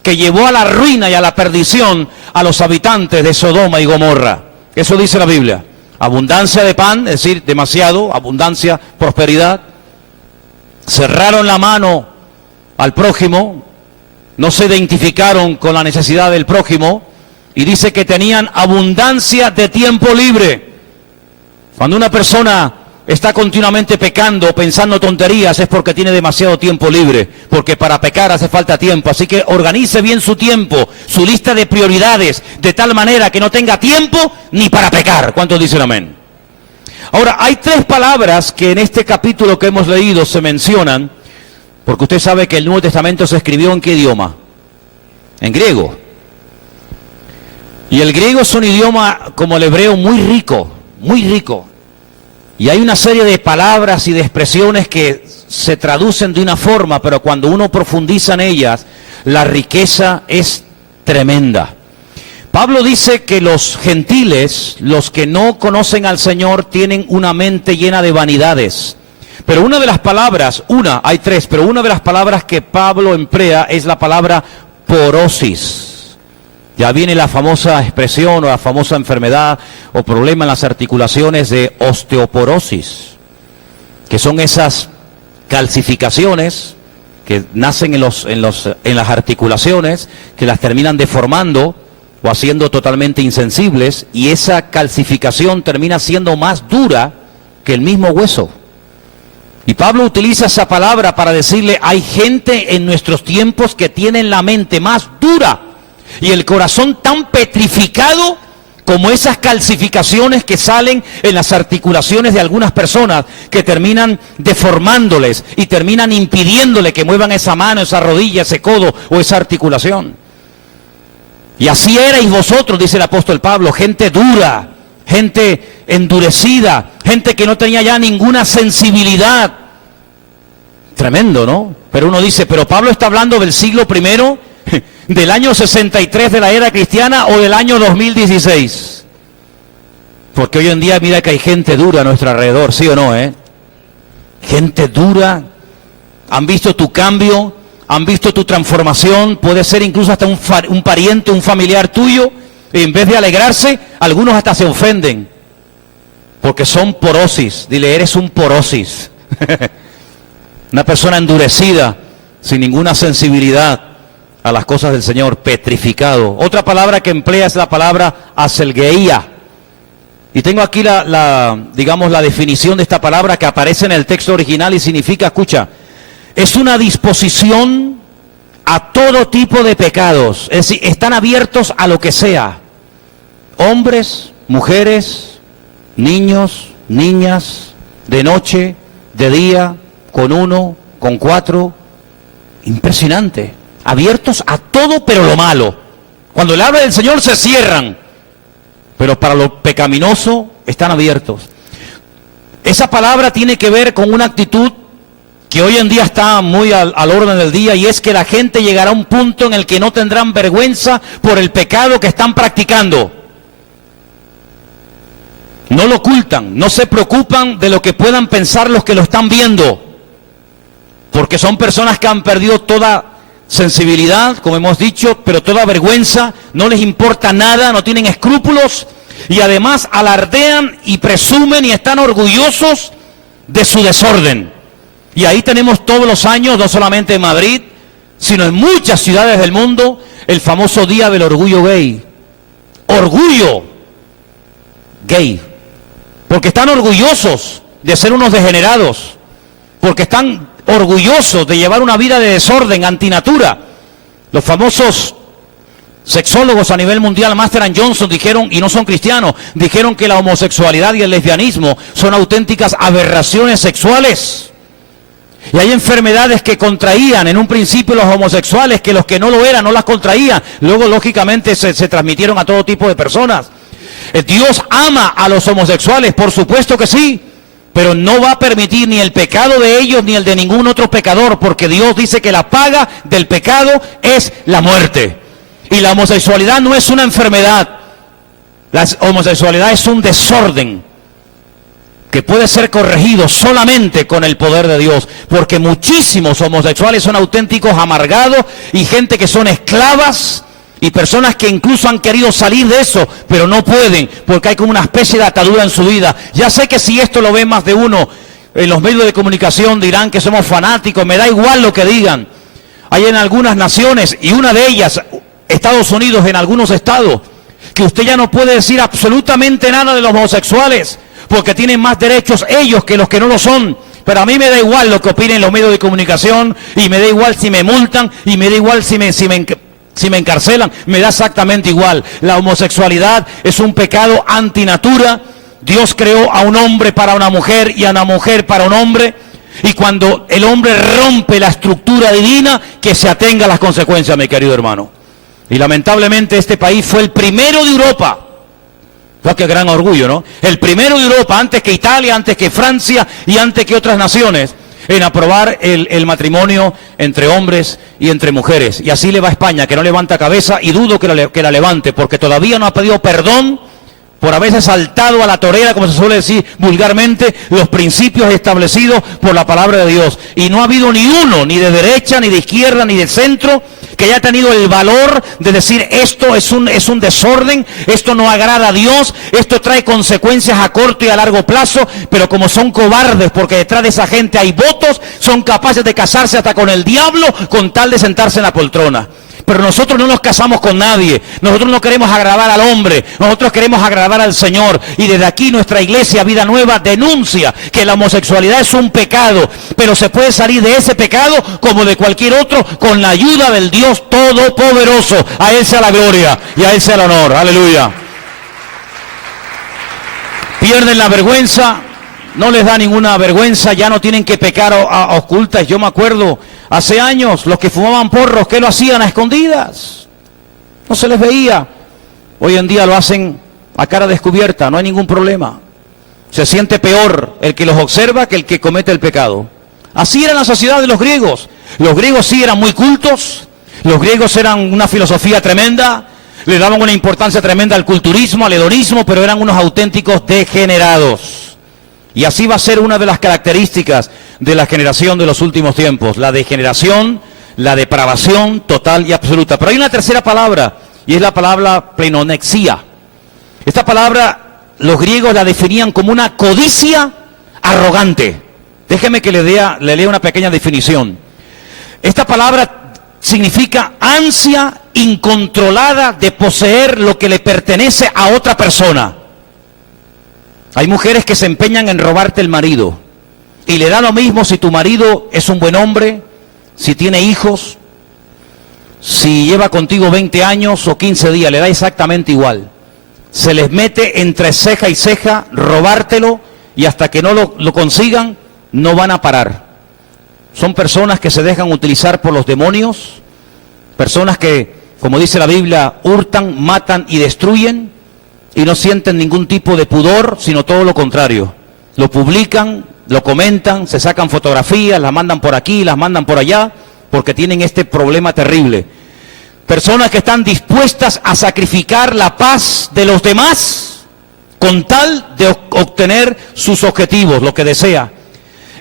que llevó a la ruina y a la perdición a los habitantes de Sodoma y Gomorra. Eso dice la Biblia. Abundancia de pan, es decir, demasiado, abundancia, prosperidad. Cerraron la mano al prójimo, no se identificaron con la necesidad del prójimo, y dice que tenían abundancia de tiempo libre. Cuando una persona está continuamente pecando, pensando tonterías, es porque tiene demasiado tiempo libre, porque para pecar hace falta tiempo. Así que organice bien su tiempo, su lista de prioridades, de tal manera que no tenga tiempo ni para pecar. ¿Cuántos dicen amén? Ahora, hay 3 palabras que en este capítulo que hemos leído se mencionan, porque usted sabe que el Nuevo Testamento se escribió ¿en qué idioma? En griego. Y el griego es un idioma como el hebreo muy rico, muy rico. Y hay una serie de palabras y de expresiones que se traducen de una forma, pero cuando uno profundiza en ellas, la riqueza es tremenda. Pablo dice que los gentiles, los que no conocen al Señor, tienen una mente llena de vanidades. Pero una de las palabras, hay 3, pero una de las palabras que Pablo emplea es la palabra porosis. Ya viene la famosa expresión o la famosa enfermedad o problema en las articulaciones de osteoporosis, que son esas calcificaciones que nacen en las articulaciones, que las terminan deformando o haciendo totalmente insensibles, y esa calcificación termina siendo más dura que el mismo hueso. Y Pablo utiliza esa palabra para decirle, hay gente en nuestros tiempos que tienen la mente más dura y el corazón tan petrificado como esas calcificaciones que salen en las articulaciones de algunas personas, que terminan deformándoles y terminan impidiéndole que muevan esa mano, esa rodilla, ese codo o esa articulación. Y así erais vosotros, dice el apóstol Pablo, gente dura, gente endurecida, gente que no tenía ya ninguna sensibilidad. Tremendo, ¿no? Pero uno dice, pero Pablo está hablando del siglo I, del año 63 de la era cristiana, o del año 2016. Porque hoy en día mira que hay gente dura a nuestro alrededor, ¿sí o no, Gente dura. Han visto tu cambio, han visto tu transformación, puede ser incluso hasta un pariente, un familiar tuyo, y en vez de alegrarse, algunos hasta se ofenden, porque son porosis. Dile, eres un porosis. Una persona endurecida, sin ninguna sensibilidad a las cosas del Señor, petrificado. Otra palabra que emplea es la palabra aselgeía. Y tengo aquí digamos, la definición de esta palabra que aparece en el texto original y significa, escucha, es una disposición a todo tipo de pecados. Es decir, están abiertos a lo que sea. Hombres, mujeres, niños, niñas, de noche, de día, con uno, con cuatro. Impresionante. Abiertos a todo, pero lo malo. Cuando le habla del Señor se cierran, pero para lo pecaminoso están abiertos. Esa palabra tiene que ver con una actitud que hoy en día está muy al orden del día, y es que la gente llegará a un punto en el que no tendrán vergüenza por el pecado que están practicando. No lo ocultan, no se preocupan de lo que puedan pensar los que lo están viendo, porque son personas que han perdido toda sensibilidad, como hemos dicho, pero toda vergüenza, no les importa nada, no tienen escrúpulos, y además alardean y presumen y están orgullosos de su desorden. Y ahí tenemos todos los años, no solamente en Madrid, sino en muchas ciudades del mundo, el famoso Día del Orgullo Gay. Orgullo gay. Porque están orgullosos de ser unos degenerados, porque están orgullosos de llevar una vida de desorden, antinatura. Los famosos sexólogos a nivel mundial, Master and Johnson, dijeron, y no son cristianos, dijeron que la homosexualidad y el lesbianismo son auténticas aberraciones sexuales. Y hay enfermedades que contraían en un principio los homosexuales, que los que no lo eran no las contraían. Luego, lógicamente, se transmitieron a todo tipo de personas. Dios ama a los homosexuales, por supuesto que sí, pero no va a permitir ni el pecado de ellos ni el de ningún otro pecador, porque Dios dice que la paga del pecado es la muerte. Y la homosexualidad no es una enfermedad. La homosexualidad es un desorden que puede ser corregido solamente con el poder de Dios, porque muchísimos homosexuales son auténticos amargados y gente que son esclavas y personas que incluso han querido salir de eso, pero no pueden, porque hay como una especie de atadura en su vida. Ya sé que si esto lo ve más de uno en los medios de comunicación dirán que somos fanáticos, me da igual lo que digan. Hay en algunas naciones, y una de ellas, Estados Unidos, en algunos estados, que usted ya no puede decir absolutamente nada de los homosexuales, porque tienen más derechos ellos que los que no lo son. Pero a mí me da igual lo que opinen los medios de comunicación, y me da igual si me multan, y me da igual si me encarcelan, me da exactamente igual. La homosexualidad es un pecado antinatura. Dios creó a un hombre para una mujer y a una mujer para un hombre, y cuando el hombre rompe la estructura divina, que se atenga a las consecuencias, mi querido hermano. Y lamentablemente este país fue el primero de Europa. Qué gran orgullo, ¿no? El primero de Europa, antes que Italia, antes que Francia y antes que otras naciones, en aprobar el matrimonio entre hombres y entre mujeres. Y así le va a España, que no levanta cabeza, y dudo que la levante, porque todavía no ha pedido perdón por haberse saltado a la torera, como se suele decir vulgarmente, los principios establecidos por la palabra de Dios. Y no ha habido ni uno, ni de derecha, ni de izquierda, ni de centro, que haya tenido el valor de decir esto es un desorden, esto no agrada a Dios, esto trae consecuencias a corto y a largo plazo, pero como son cobardes, porque detrás de esa gente hay votos, son capaces de casarse hasta con el diablo con tal de sentarse en la poltrona. Pero nosotros no nos casamos con nadie, nosotros no queremos agradar al hombre, nosotros queremos agradar al Señor. Y desde aquí nuestra iglesia Vida Nueva denuncia que la homosexualidad es un pecado, pero se puede salir de ese pecado como de cualquier otro con la ayuda del Dios Todopoderoso. A Él sea la gloria y a Él sea el honor. Aleluya. Pierden la vergüenza, no les da ninguna vergüenza, ya no tienen que pecar a ocultas. Yo me acuerdo, hace años, los que fumaban porros, ¿qué lo hacían a escondidas? No se les veía. Hoy en día lo hacen a cara descubierta, no hay ningún problema. Se siente peor el que los observa que el que comete el pecado. Así era la sociedad de los griegos. Los griegos sí eran muy cultos, los griegos eran una filosofía tremenda, le daban una importancia tremenda al culturismo, al hedonismo, pero eran unos auténticos degenerados. Y así va a ser una de las características de la generación de los últimos tiempos, la degeneración, la depravación total y absoluta. Pero hay una tercera palabra, y es la palabra plenonexia. Esta palabra los griegos la definían como una codicia arrogante. Déjeme que le lea una pequeña definición. Esta palabra significa ansia incontrolada de poseer lo que le pertenece a otra persona. Hay mujeres que se empeñan en robarte el marido y le da lo mismo si tu marido es un buen hombre, si tiene hijos, si lleva contigo 20 años o 15 días, le da exactamente igual. Se les mete entre ceja y ceja robártelo y hasta que no lo consigan no van a parar. Son personas que se dejan utilizar por los demonios, personas que, como dice la Biblia, hurtan, matan y destruyen. Y no sienten ningún tipo de pudor, sino todo lo contrario. Lo publican, lo comentan, se sacan fotografías, las mandan por aquí, las mandan por allá, porque tienen este problema terrible. Personas que están dispuestas a sacrificar la paz de los demás con tal de obtener sus objetivos, lo que desea.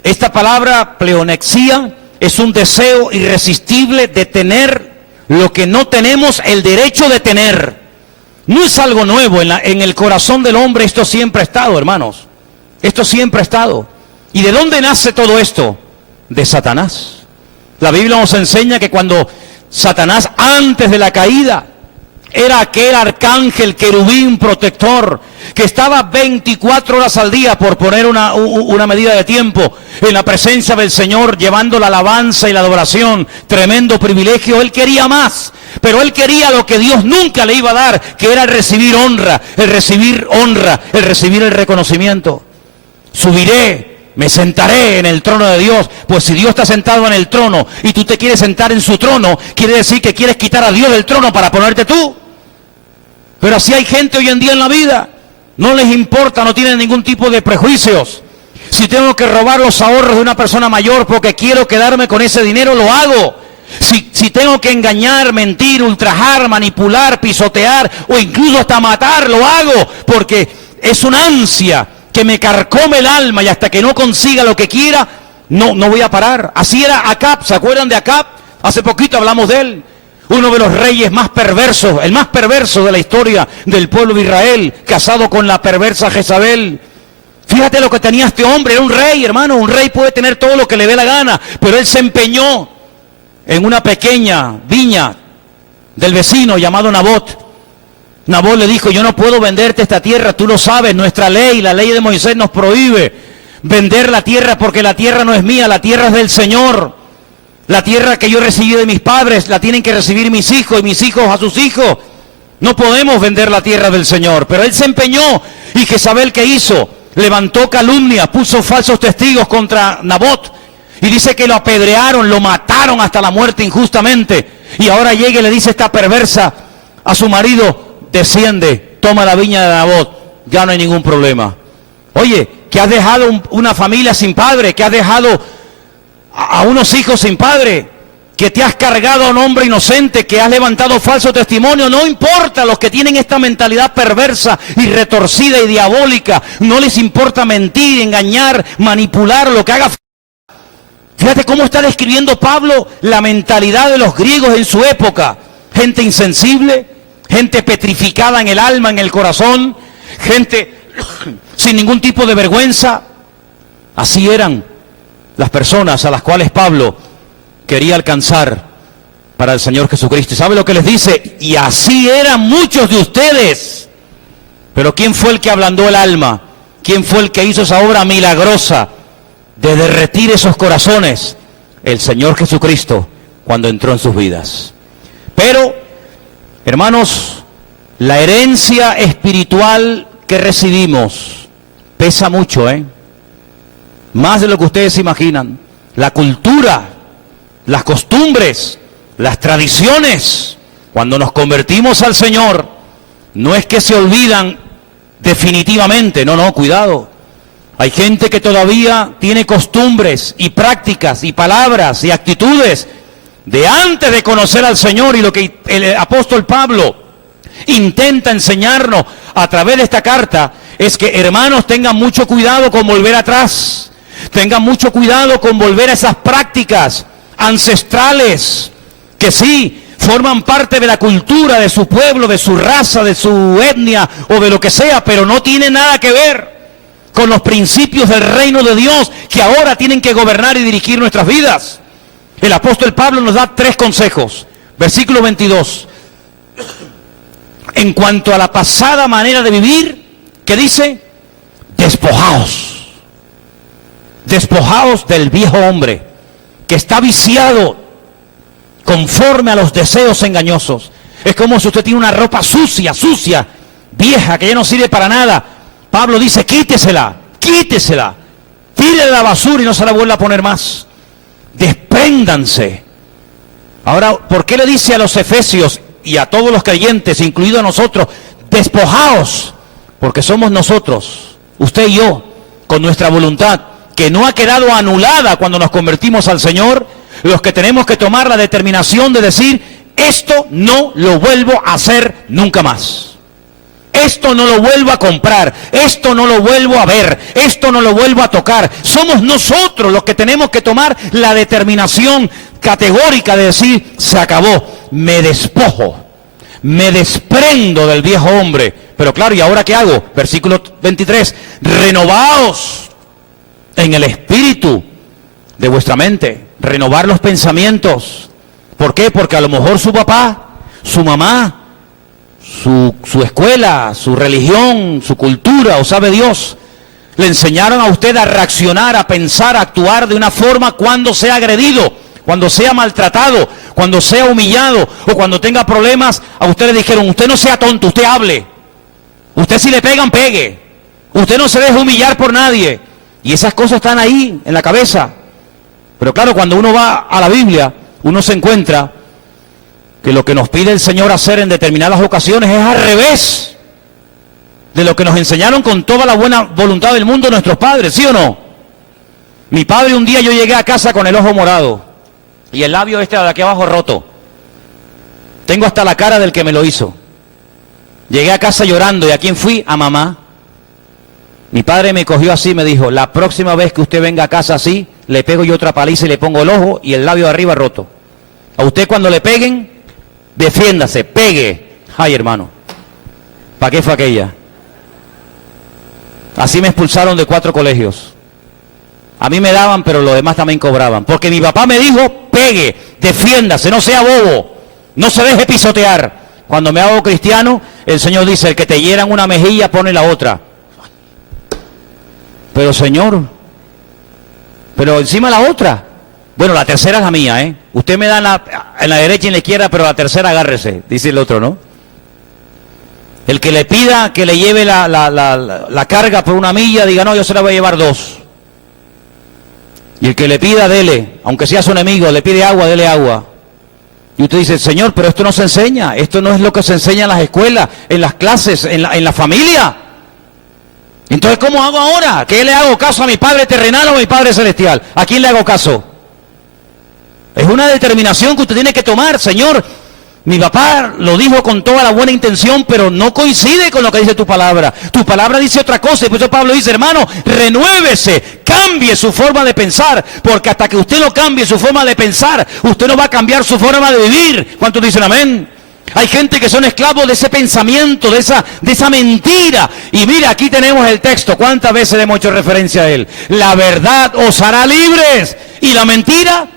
Esta palabra, pleonexia, es un deseo irresistible de tener lo que no tenemos el derecho de tener. No es algo nuevo, en el corazón del hombre esto siempre ha estado, hermanos. Esto siempre ha estado. ¿Y de dónde nace todo esto? De Satanás. La Biblia nos enseña que cuando Satanás, antes de la caída, era aquel arcángel querubín protector que estaba 24 horas al día, por poner una medida de tiempo, en la presencia del Señor, llevando la alabanza y la adoración. Tremendo privilegio. Él quería más, pero él quería lo que Dios nunca le iba a dar, que era el recibir honra, el recibir el reconocimiento. Subiré, me sentaré en el trono de Dios. Pues si Dios está sentado en el trono y tú te quieres sentar en su trono, quiere decir que quieres quitar a Dios del trono para ponerte tú. Pero así hay gente hoy en día en la vida. No les importa, no tienen ningún tipo de prejuicios. Si tengo que robar los ahorros de una persona mayor porque quiero quedarme con ese dinero, lo hago. Si tengo que engañar, mentir, ultrajar, manipular, pisotear o incluso hasta matar, lo hago, porque es una ansia que me carcome el alma y hasta que no consiga lo que quiera, no voy a parar. Así era Acab. ¿Se acuerdan de Acab? Hace poquito hablamos de él. Uno de los reyes más perversos, el más perverso de la historia del pueblo de Israel, casado con la perversa Jezabel. Fíjate lo que tenía este hombre, era un rey, hermano. Un rey puede tener todo lo que le dé la gana, pero él se empeñó en una pequeña viña del vecino llamado Nabot. Nabot le dijo: yo no puedo venderte esta tierra, tú lo sabes, nuestra ley, la ley de Moisés nos prohíbe vender la tierra porque la tierra no es mía, la tierra es del Señor. La tierra que yo recibí de mis padres la tienen que recibir mis hijos y mis hijos a sus hijos. No podemos vender la tierra del Señor. Pero él se empeñó. Y Jezabel, ¿qué hizo? Levantó calumnia, puso falsos testigos contra Nabot. Y dice que lo apedrearon, lo mataron hasta la muerte injustamente. Y ahora llega y le dice esta perversa a su marido: desciende, toma la viña de Nabot, ya no hay ningún problema. Oye, que has dejado una familia sin padre, que has dejado a unos hijos sin padre, que te has cargado a un hombre inocente, que has levantado falso testimonio. No importa, los que tienen esta mentalidad perversa y retorcida y diabólica, no les importa mentir, engañar, manipular, lo que haga. Fíjate cómo está describiendo Pablo la mentalidad de los griegos en su época. Gente insensible, gente petrificada en el alma, en el corazón, gente sin ningún tipo de vergüenza. Así eran las personas a las cuales Pablo quería alcanzar para el Señor Jesucristo. ¿Sabe lo que les dice? Y así eran muchos de ustedes. Pero ¿quién fue el que ablandó el alma? ¿Quién fue el que hizo esa obra milagrosa de derretir esos corazones? El Señor Jesucristo, cuando entró en sus vidas. Pero, hermanos, la herencia espiritual que recibimos pesa mucho, más de lo que ustedes imaginan. La cultura, las costumbres, las tradiciones, cuando nos convertimos al Señor, no es que se olvidan definitivamente, no, cuidado. Hay gente que todavía tiene costumbres y prácticas y palabras y actitudes de antes de conocer al Señor, y lo que el apóstol Pablo intenta enseñarnos a través de esta carta es que, hermanos, tengan mucho cuidado con volver atrás, tengan mucho cuidado con volver a esas prácticas ancestrales que sí forman parte de la cultura de su pueblo, de su raza, de su etnia o de lo que sea, pero no tienen nada que ver con los principios del reino de Dios que ahora tienen que gobernar y dirigir nuestras vidas. El apóstol Pablo nos da 3 consejos. Versículo 22. En cuanto a la pasada manera de vivir, ¿qué dice? Despojaos. Despojaos del viejo hombre que está viciado conforme a los deseos engañosos. Es como si usted tiene una ropa sucia, vieja, que ya no sirve para nada. Pablo dice, quítesela, tírela a la basura y no se la vuelva a poner más. Despréndanse. Ahora, ¿por qué le dice a los efesios y a todos los creyentes, incluido a nosotros, despojaos? Porque somos nosotros, usted y yo, con nuestra voluntad, que no ha quedado anulada cuando nos convertimos al Señor, los que tenemos que tomar la determinación de decir, esto no lo vuelvo a hacer nunca más. Esto no lo vuelvo a comprar, esto no lo vuelvo a ver, esto no lo vuelvo a tocar. Somos nosotros los que tenemos que tomar la determinación categórica de decir, se acabó, me despojo, me desprendo del viejo hombre. Pero claro, ¿y ahora qué hago? Versículo 23, renovaos en el espíritu de vuestra mente, renovar los pensamientos. ¿Por qué? Porque a lo mejor su papá, su mamá, su escuela, su religión, su cultura, o sabe Dios, le enseñaron a usted a reaccionar, a pensar, a actuar de una forma cuando sea agredido, cuando sea maltratado, cuando sea humillado o cuando tenga problemas. A usted le dijeron, usted no sea tonto, usted hable. Usted si le pegan, pegue. Usted no se deje humillar por nadie. Y esas cosas están ahí en la cabeza. Pero claro, cuando uno va a la Biblia, uno se encuentra que lo que nos pide el Señor hacer en determinadas ocasiones es al revés de lo que nos enseñaron con toda la buena voluntad del mundo nuestros padres, ¿sí o no? Mi padre, un día yo llegué a casa con el ojo morado y el labio de aquí abajo roto. Tengo hasta la cara del que me lo hizo. Llegué a casa llorando. ¿Y a quién fui? A mamá. Mi padre me cogió así y me dijo, la próxima vez que usted venga a casa así, le pego yo otra paliza y le pongo el ojo y el labio de arriba roto. A usted cuando le peguen, defiéndase, pegue. Ay, hermano, ¿para qué fue aquella? Así me expulsaron de 4 colegios. A mí me daban, pero los demás también cobraban. Porque mi papá me dijo, pegue, defiéndase, no sea bobo, no se deje pisotear. Cuando me hago cristiano, el Señor dice, el que te hieran una mejilla, pone la otra. Pero Señor, pero encima la otra. Bueno, la tercera es la mía, ¿eh? Usted me da en la derecha y en la izquierda, pero la tercera agárrese, dice el otro, ¿no? El que le pida que le lleve la carga por 1 milla, diga, no, yo se la voy a llevar 2. Y el que le pida, dele, aunque sea su enemigo, le pide agua, dele agua. Y usted dice, Señor, pero esto no se enseña, esto no es lo que se enseña en las escuelas, en las clases, en la familia. Entonces, ¿cómo hago ahora? ¿Qué le hago caso a mi Padre terrenal o a mi Padre celestial? ¿A quién le hago caso? Es una determinación que usted tiene que tomar. Señor, Mi papá lo dijo con toda la buena intención, pero no coincide con lo que dice tu palabra. Tu palabra dice otra cosa, y por eso Pablo dice, hermano, renuévese, cambie su forma de pensar, porque hasta que usted no cambie su forma de pensar, usted no va a cambiar su forma de vivir. ¿Cuántos dicen amén? Hay gente que son esclavos de ese pensamiento, de esa mentira. Y mira, aquí tenemos el texto. ¿Cuántas veces le hemos hecho referencia a él? La verdad os hará libres y la mentira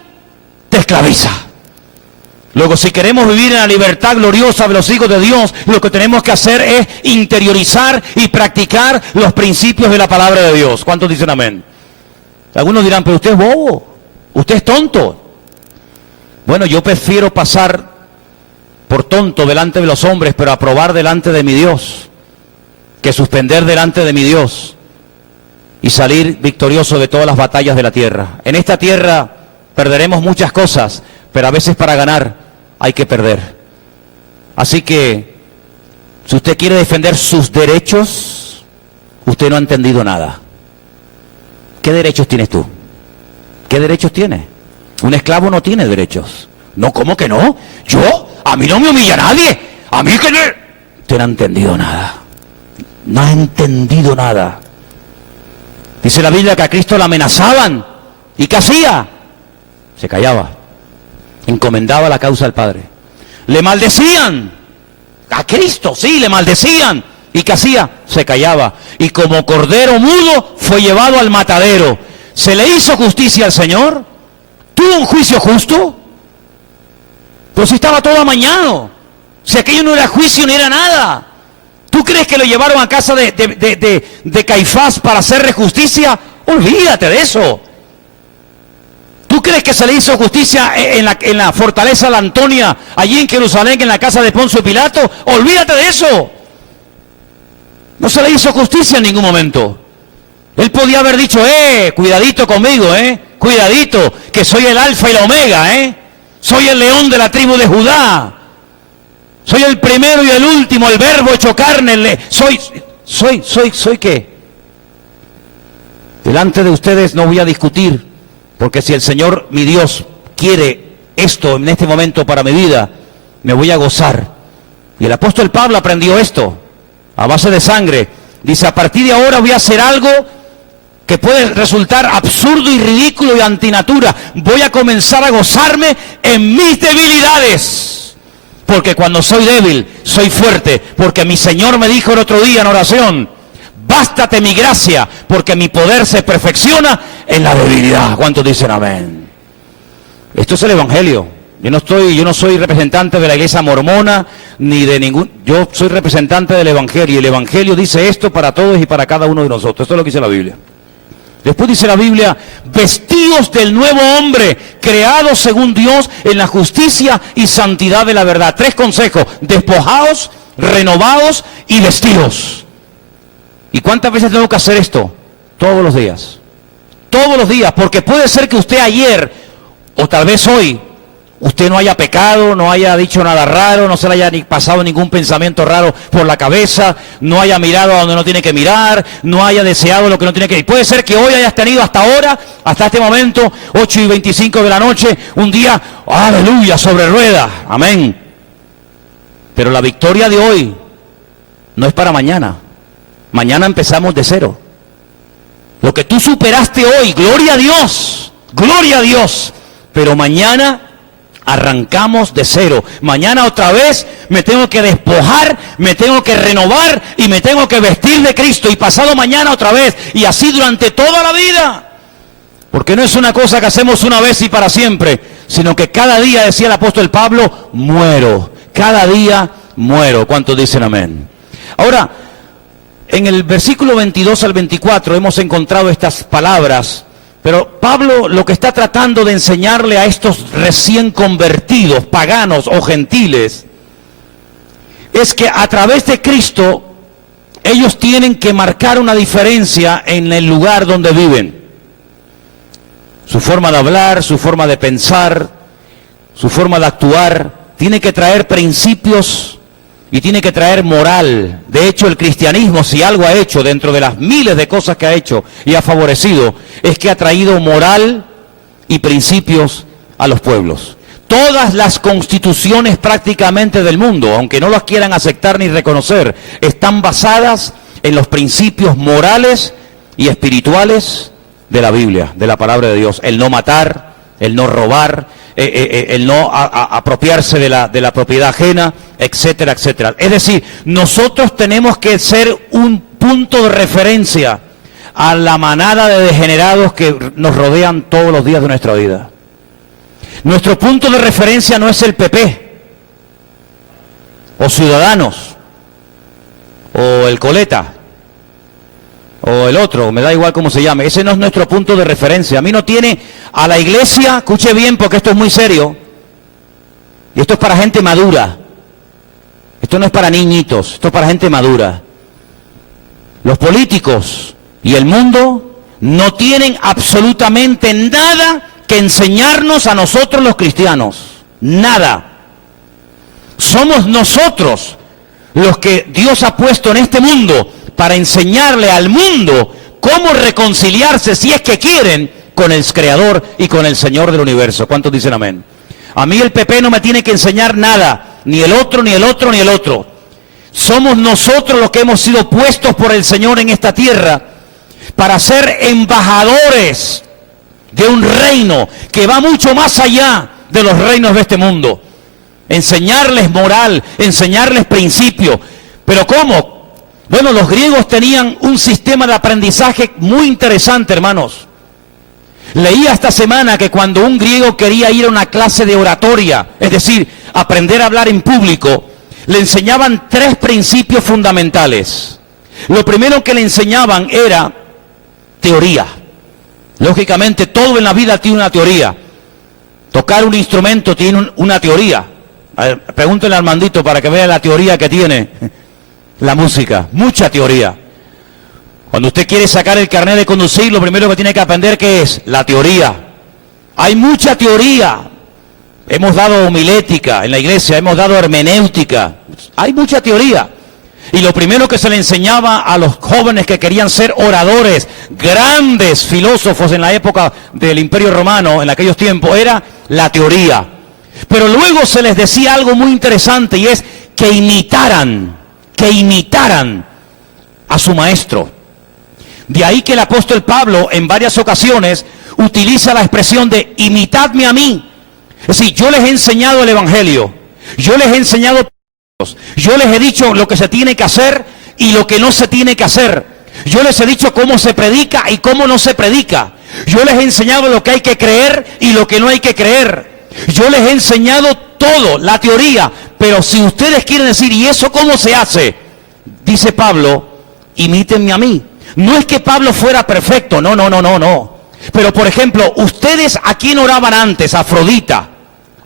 te esclaviza. Luego, si queremos vivir en la libertad gloriosa de los hijos de Dios, lo que tenemos que hacer es interiorizar y practicar los principios de la palabra de Dios. ¿Cuántos dicen amén? Algunos dirán, pero usted es bobo, usted es tonto. Bueno, yo prefiero pasar por tonto delante de los hombres, pero aprobar delante de mi Dios, que suspender delante de mi Dios y salir victorioso de todas las batallas de la tierra. En esta tierra perderemos muchas cosas, pero a veces para ganar hay que perder. Así que, si usted quiere defender sus derechos, usted no ha entendido nada. ¿Qué derechos tienes tú? ¿Qué derechos tienes? Un esclavo no tiene derechos. No, ¿cómo que no? ¿Yo? A mí no me humilla nadie. A mí que no... Usted no ha entendido nada. No ha entendido nada. Dice la Biblia que a Cristo le amenazaban. ¿Y qué hacía? Se callaba. Encomendaba la causa al Padre. Le maldecían. A Cristo, sí, le maldecían. ¿Y qué hacía? Se callaba. Y como cordero mudo fue llevado al matadero. ¿Se le hizo justicia al Señor? ¿Tuvo un juicio justo? Pero si estaba todo amañado. Si aquello no era juicio ni era nada. ¿Tú crees que lo llevaron a casa de Caifás para hacerle justicia? Olvídate de eso. ¿Tú crees que se le hizo justicia en la fortaleza de la Antonia, allí en Jerusalén, en la casa de Poncio Pilato? Olvídate de eso. No se le hizo justicia en ningún momento. Él podía haber dicho, cuidadito conmigo, cuidadito, que soy el alfa y la omega, soy el león de la tribu de Judá. Soy el primero y el último, el verbo hecho carne. ¿Soy qué? Delante de ustedes no voy a discutir. Porque si el Señor, mi Dios, quiere esto en este momento para mi vida, me voy a gozar. Y el apóstol Pablo aprendió esto, a base de sangre. Dice, a partir de ahora voy a hacer algo que puede resultar absurdo y ridículo y antinatura. Voy a comenzar a gozarme en mis debilidades. Porque cuando soy débil, soy fuerte. Porque mi Señor me dijo el otro día en oración, bástate mi gracia, porque mi poder se perfecciona en la debilidad. ¿Cuántos dicen amén? Esto es el Evangelio. Yo no soy representante de la iglesia mormona, ni de ningún... Yo soy representante del Evangelio, y el Evangelio dice esto para todos y para cada uno de nosotros. Esto es lo que dice la Biblia. Después dice la Biblia, vestidos del nuevo hombre, creados según Dios en la justicia y santidad de la verdad. 3 consejos, despojaos, renovaos y vestidos. ¿Y cuántas veces tengo que hacer esto? Todos los días. Todos los días, porque puede ser que usted ayer, o tal vez hoy, usted no haya pecado, no haya dicho nada raro, no se le haya ni pasado ningún pensamiento raro por la cabeza, no haya mirado a donde no tiene que mirar, no haya deseado lo que no tiene que... Y puede ser que hoy hayas tenido hasta ahora, hasta este momento, 8:25 de la noche, un día, aleluya, sobre ruedas, amén. Pero la victoria de hoy no es para mañana. Mañana empezamos de cero. Lo que tú superaste hoy, gloria a Dios, gloria a Dios. Pero mañana arrancamos de cero. Mañana otra vez me tengo que despojar, me tengo que renovar y me tengo que vestir de Cristo. Y pasado mañana otra vez. Y así durante toda la vida. Porque no es una cosa que hacemos una vez y para siempre, sino que cada día, decía el apóstol Pablo, muero. Cada día muero. ¿Cuántos dicen amén? Ahora, en el versículo 22 al 24 hemos encontrado estas palabras, pero Pablo lo que está tratando de enseñarle a estos recién convertidos, paganos o gentiles, es que a través de Cristo ellos tienen que marcar una diferencia en el lugar donde viven. Su forma de hablar, su forma de pensar, su forma de actuar, tiene que traer principios y tiene que traer moral. De hecho, el cristianismo, si algo ha hecho dentro de las miles de cosas que ha hecho y ha favorecido, es que ha traído moral y principios a los pueblos. Todas las constituciones prácticamente del mundo, aunque no las quieran aceptar ni reconocer, están basadas en los principios morales y espirituales de la Biblia, de la palabra de Dios. El no matar, el no robar, el no apropiarse de la propiedad ajena, etcétera, etcétera. Es decir, nosotros tenemos que ser un punto de referencia a la manada de degenerados que nos rodean todos los días de nuestra vida. Nuestro punto de referencia no es el PP, o Ciudadanos, o el Coleta, o el otro, me da igual cómo se llame. Ese no es nuestro punto de referencia. A mí no tiene a la iglesia, escuche bien porque esto es muy serio, y esto es para gente madura. Esto no es para niñitos, esto es para gente madura. Los políticos y el mundo no tienen absolutamente nada que enseñarnos a nosotros los cristianos. Nada. Somos nosotros los que Dios ha puesto en este mundo para enseñarle al mundo cómo reconciliarse, si es que quieren, con el Creador y con el Señor del universo. ¿Cuántos dicen amén? A mí el PP no me tiene que enseñar nada, ni el otro, ni el otro, ni el otro. Somos nosotros los que hemos sido puestos por el Señor en esta tierra para ser embajadores de un reino que va mucho más allá de los reinos de este mundo. Enseñarles moral, enseñarles principio. ¿Pero cómo? Bueno, los griegos tenían un sistema de aprendizaje muy interesante, hermanos. Leía esta semana que cuando un griego quería ir a una clase de oratoria, es decir, aprender a hablar en público, le enseñaban 3 principios fundamentales. Lo primero que le enseñaban era teoría. Lógicamente, todo en la vida tiene una teoría. Tocar un instrumento tiene una teoría. A ver, pregúntenle a Armandito para que vea la teoría que tiene la música. Mucha teoría. Cuando usted quiere sacar el carnet de conducir, lo primero que tiene que aprender, ¿qué es? La teoría. Hay mucha teoría. Hemos dado homilética en la iglesia, hemos dado hermenéutica. Hay mucha teoría. Y lo primero que se le enseñaba a los jóvenes que querían ser oradores, grandes filósofos en la época del Imperio Romano, en aquellos tiempos, era la teoría. Pero luego se les decía algo muy interesante, y es que imitaran a su maestro. De ahí que el apóstol Pablo en varias ocasiones utiliza la expresión de imitadme a mí. Es decir, yo les he enseñado el evangelio, yo les he enseñado, yo les he dicho lo que se tiene que hacer y lo que no se tiene que hacer. Yo les he dicho cómo se predica y cómo no se predica. Yo les he enseñado lo que hay que creer y lo que no hay que creer. Yo les he enseñado todo, la teoría. Pero si ustedes quieren decir, ¿y eso cómo se hace? Dice Pablo, imítenme a mí. No es que Pablo fuera perfecto, no. Pero por ejemplo, ustedes, ¿a quién oraban antes? A Afrodita,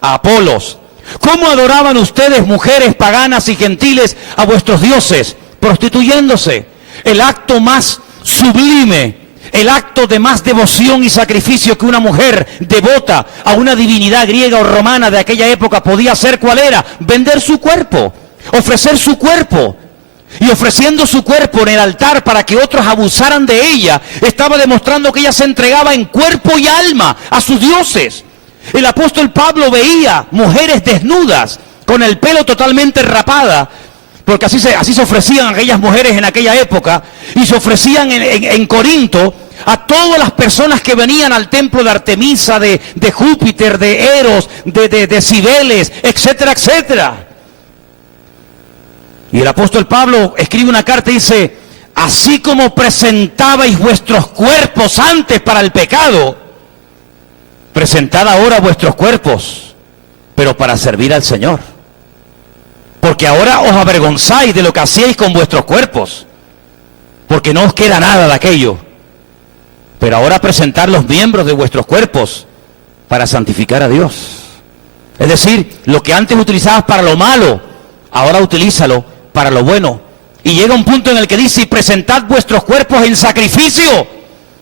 a Apolos. ¿Cómo adoraban ustedes, mujeres paganas y gentiles, a vuestros dioses? Prostituyéndose. El acto más sublime, el acto de más devoción y sacrificio que una mujer devota a una divinidad griega o romana de aquella época podía hacer, ¿cuál era? Vender su cuerpo, ofrecer su cuerpo. Y ofreciendo su cuerpo en el altar para que otros abusaran de ella, estaba demostrando que ella se entregaba en cuerpo y alma a sus dioses. El apóstol Pablo veía mujeres desnudas, con el pelo totalmente rapada, porque así se ofrecían aquellas mujeres en aquella época, y se ofrecían en Corinto a todas las personas que venían al templo de Artemisa, de Júpiter, de Eros, de Cibeles, etcétera, etcétera. Y el apóstol Pablo escribe una carta y dice, así como presentabais vuestros cuerpos antes para el pecado, presentad ahora vuestros cuerpos, pero para servir al Señor. Porque ahora os avergonzáis de lo que hacíais con vuestros cuerpos, porque no os queda nada de aquello. Pero ahora presentad los miembros de vuestros cuerpos para santificar a Dios. Es decir, lo que antes utilizabas para lo malo, ahora utilízalo para lo bueno. Y llega un punto en el que dice, y presentad vuestros cuerpos en sacrificio.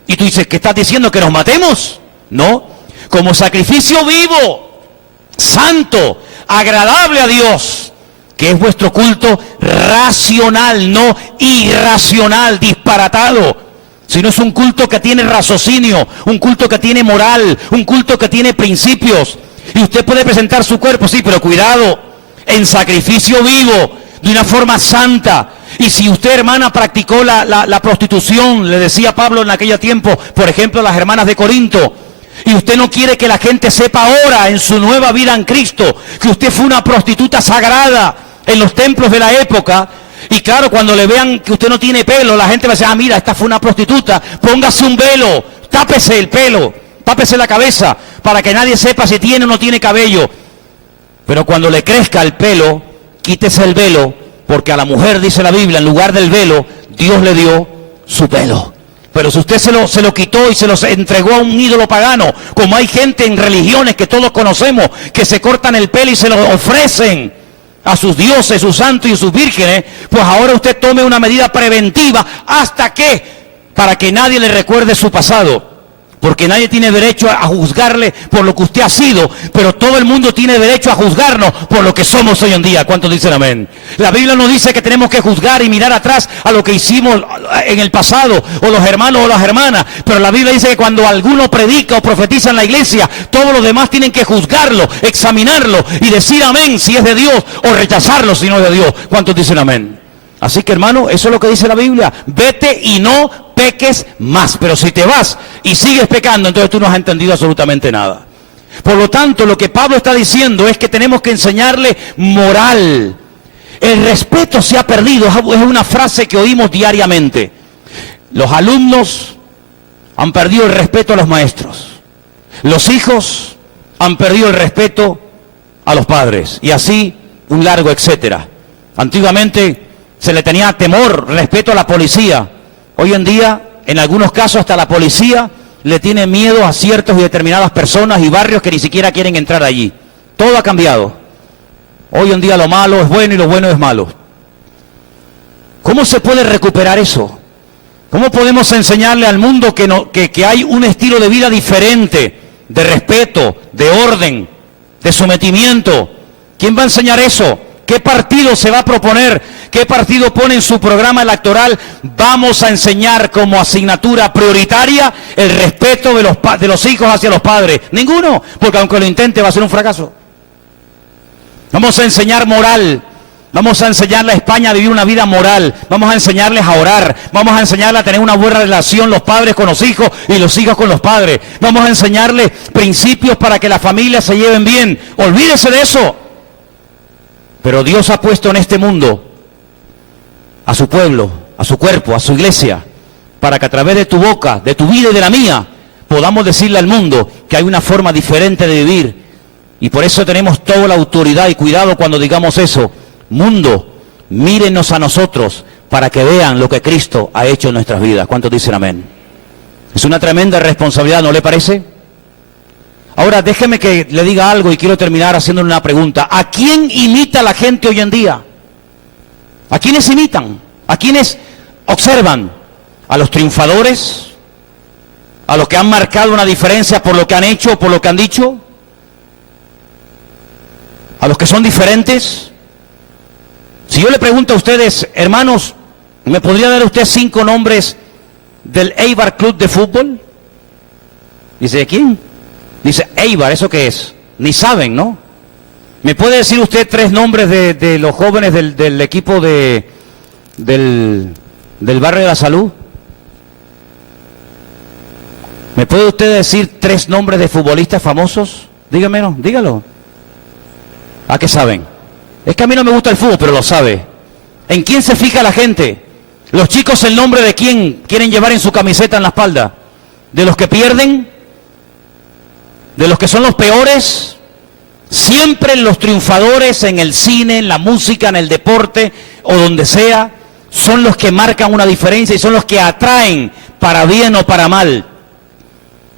Y tú dices, ¿qué estás diciendo? ¿Que nos matemos? No, como sacrificio vivo, santo, agradable a Dios, que es vuestro culto racional, no irracional, disparatado, sino es un culto que tiene raciocinio, un culto que tiene moral, un culto que tiene principios. Y Y usted puede presentar su cuerpo, sí, pero cuidado, en sacrificio vivo, de una forma santa. Y si usted, hermana, practicó la prostitución, le decía Pablo en aquel tiempo, por ejemplo, a las hermanas de Corinto, y usted no quiere que la gente sepa ahora, en su nueva vida en Cristo, que usted fue una prostituta sagrada en los templos de la época. Y claro, cuando le vean que usted no tiene pelo, la gente va a decir, ah, mira, esta fue una prostituta, póngase un velo, tápese el pelo, tápese la cabeza, para que nadie sepa si tiene o no tiene cabello. Pero cuando le crezca el pelo, quítese el velo, porque a la mujer, dice la Biblia, en lugar del velo, Dios le dio su pelo. Pero si usted se lo quitó y se lo entregó a un ídolo pagano, como hay gente en religiones que todos conocemos, que se cortan el pelo y se lo ofrecen a sus dioses, sus santos y sus vírgenes, pues ahora usted tome una medida preventiva. ¿Hasta qué? Para que nadie le recuerde su pasado. Porque nadie tiene derecho a juzgarle por lo que usted ha sido, pero todo el mundo tiene derecho a juzgarnos por lo que somos hoy en día. ¿Cuántos dicen amén? La Biblia nos dice que tenemos que juzgar y mirar atrás a lo que hicimos en el pasado, o los hermanos o las hermanas, pero la Biblia dice que cuando alguno predica o profetiza en la iglesia, todos los demás tienen que juzgarlo, examinarlo y decir amén si es de Dios, o rechazarlo si no es de Dios. ¿Cuántos dicen amén? Así que, hermano, eso es lo que dice la Biblia. Vete y no peques más. Pero si te vas y sigues pecando, entonces tú no has entendido absolutamente nada. Por lo tanto, lo que Pablo está diciendo es que tenemos que enseñarle moral. El respeto se ha perdido, es una frase que oímos diariamente. Los alumnos han perdido el respeto a los maestros. Los hijos han perdido el respeto a los padres. Y así, un largo etcétera. Antiguamente se le tenía temor, respeto a la policía. Hoy en día, en algunos casos, hasta la policía le tiene miedo a ciertas y determinadas personas y barrios que ni siquiera quieren entrar allí. Todo ha cambiado. Hoy en día lo malo es bueno y lo bueno es malo. ¿Cómo se puede recuperar eso? ¿Cómo podemos enseñarle al mundo que hay un estilo de vida diferente, de respeto, de orden, de sometimiento? ¿Quién va a enseñar eso? ¿Qué partido se va a proponer? ¿Qué partido pone en su programa electoral? Vamos a enseñar como asignatura prioritaria el respeto de los hijos hacia los padres. Ninguno, porque aunque lo intente va a ser un fracaso. Vamos a enseñar moral. Vamos a enseñarle a España a vivir una vida moral. Vamos a enseñarles a orar. Vamos a enseñarles a tener una buena relación los padres con los hijos y los hijos con los padres. Vamos a enseñarles principios para que las familias se lleven bien. Olvídese de eso. Pero Dios ha puesto en este mundo a su pueblo, a su cuerpo, a su iglesia, para que a través de tu boca, de tu vida y de la mía, podamos decirle al mundo que hay una forma diferente de vivir. Y por eso tenemos toda la autoridad y cuidado cuando digamos eso. Mundo, mírenos a nosotros para que vean lo que Cristo ha hecho en nuestras vidas. ¿Cuántos dicen amén? Es una tremenda responsabilidad, ¿no le parece? Ahora, déjeme que le diga algo y quiero terminar haciéndole una pregunta. ¿A quién imita la gente hoy en día? ¿A quiénes imitan? ¿A quiénes observan? ¿A los triunfadores? ¿A los que han marcado una diferencia por lo que han hecho o por lo que han dicho? ¿A los que son diferentes? Si yo le pregunto a ustedes, hermanos, ¿me podría dar usted 5 nombres del Eibar Club de Fútbol? Dice, ¿de quién? Dice, Eibar, ¿eso qué es? Ni saben, ¿no? ¿Me puede decir usted 3 nombres de los jóvenes del equipo del Barrio de la Salud? ¿Me puede usted decir 3 nombres de futbolistas famosos? Dígamelo, dígalo. ¿A qué saben? Es que a mí no me gusta el fútbol, pero lo sabe. ¿En quién se fija la gente? Los chicos, ¿el nombre de quién quieren llevar en su camiseta en la espalda? ¿De los que pierden? ¿De los que son los peores? Siempre los triunfadores en el cine, en la música, en el deporte o donde sea, son los que marcan una diferencia y son los que atraen, para bien o para mal,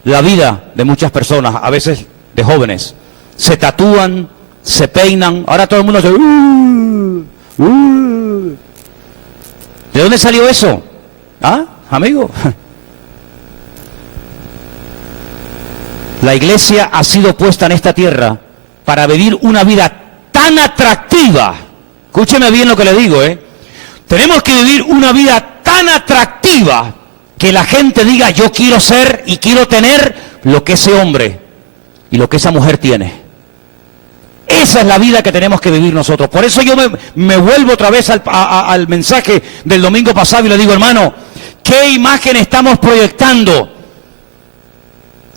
la vida de muchas personas, a veces de jóvenes. Se tatúan, se peinan, ahora todo el mundo dice, ¿de dónde salió eso? ¿Ah, amigo? La iglesia ha sido puesta en esta tierra para vivir una vida tan atractiva. Escúcheme bien lo que le digo, Tenemos que vivir una vida tan atractiva que la gente diga, yo quiero ser y quiero tener lo que ese hombre y lo que esa mujer tiene. Esa es la vida que tenemos que vivir nosotros. Por eso yo me vuelvo otra vez al mensaje del domingo pasado y le digo, hermano, ¿qué imagen estamos proyectando?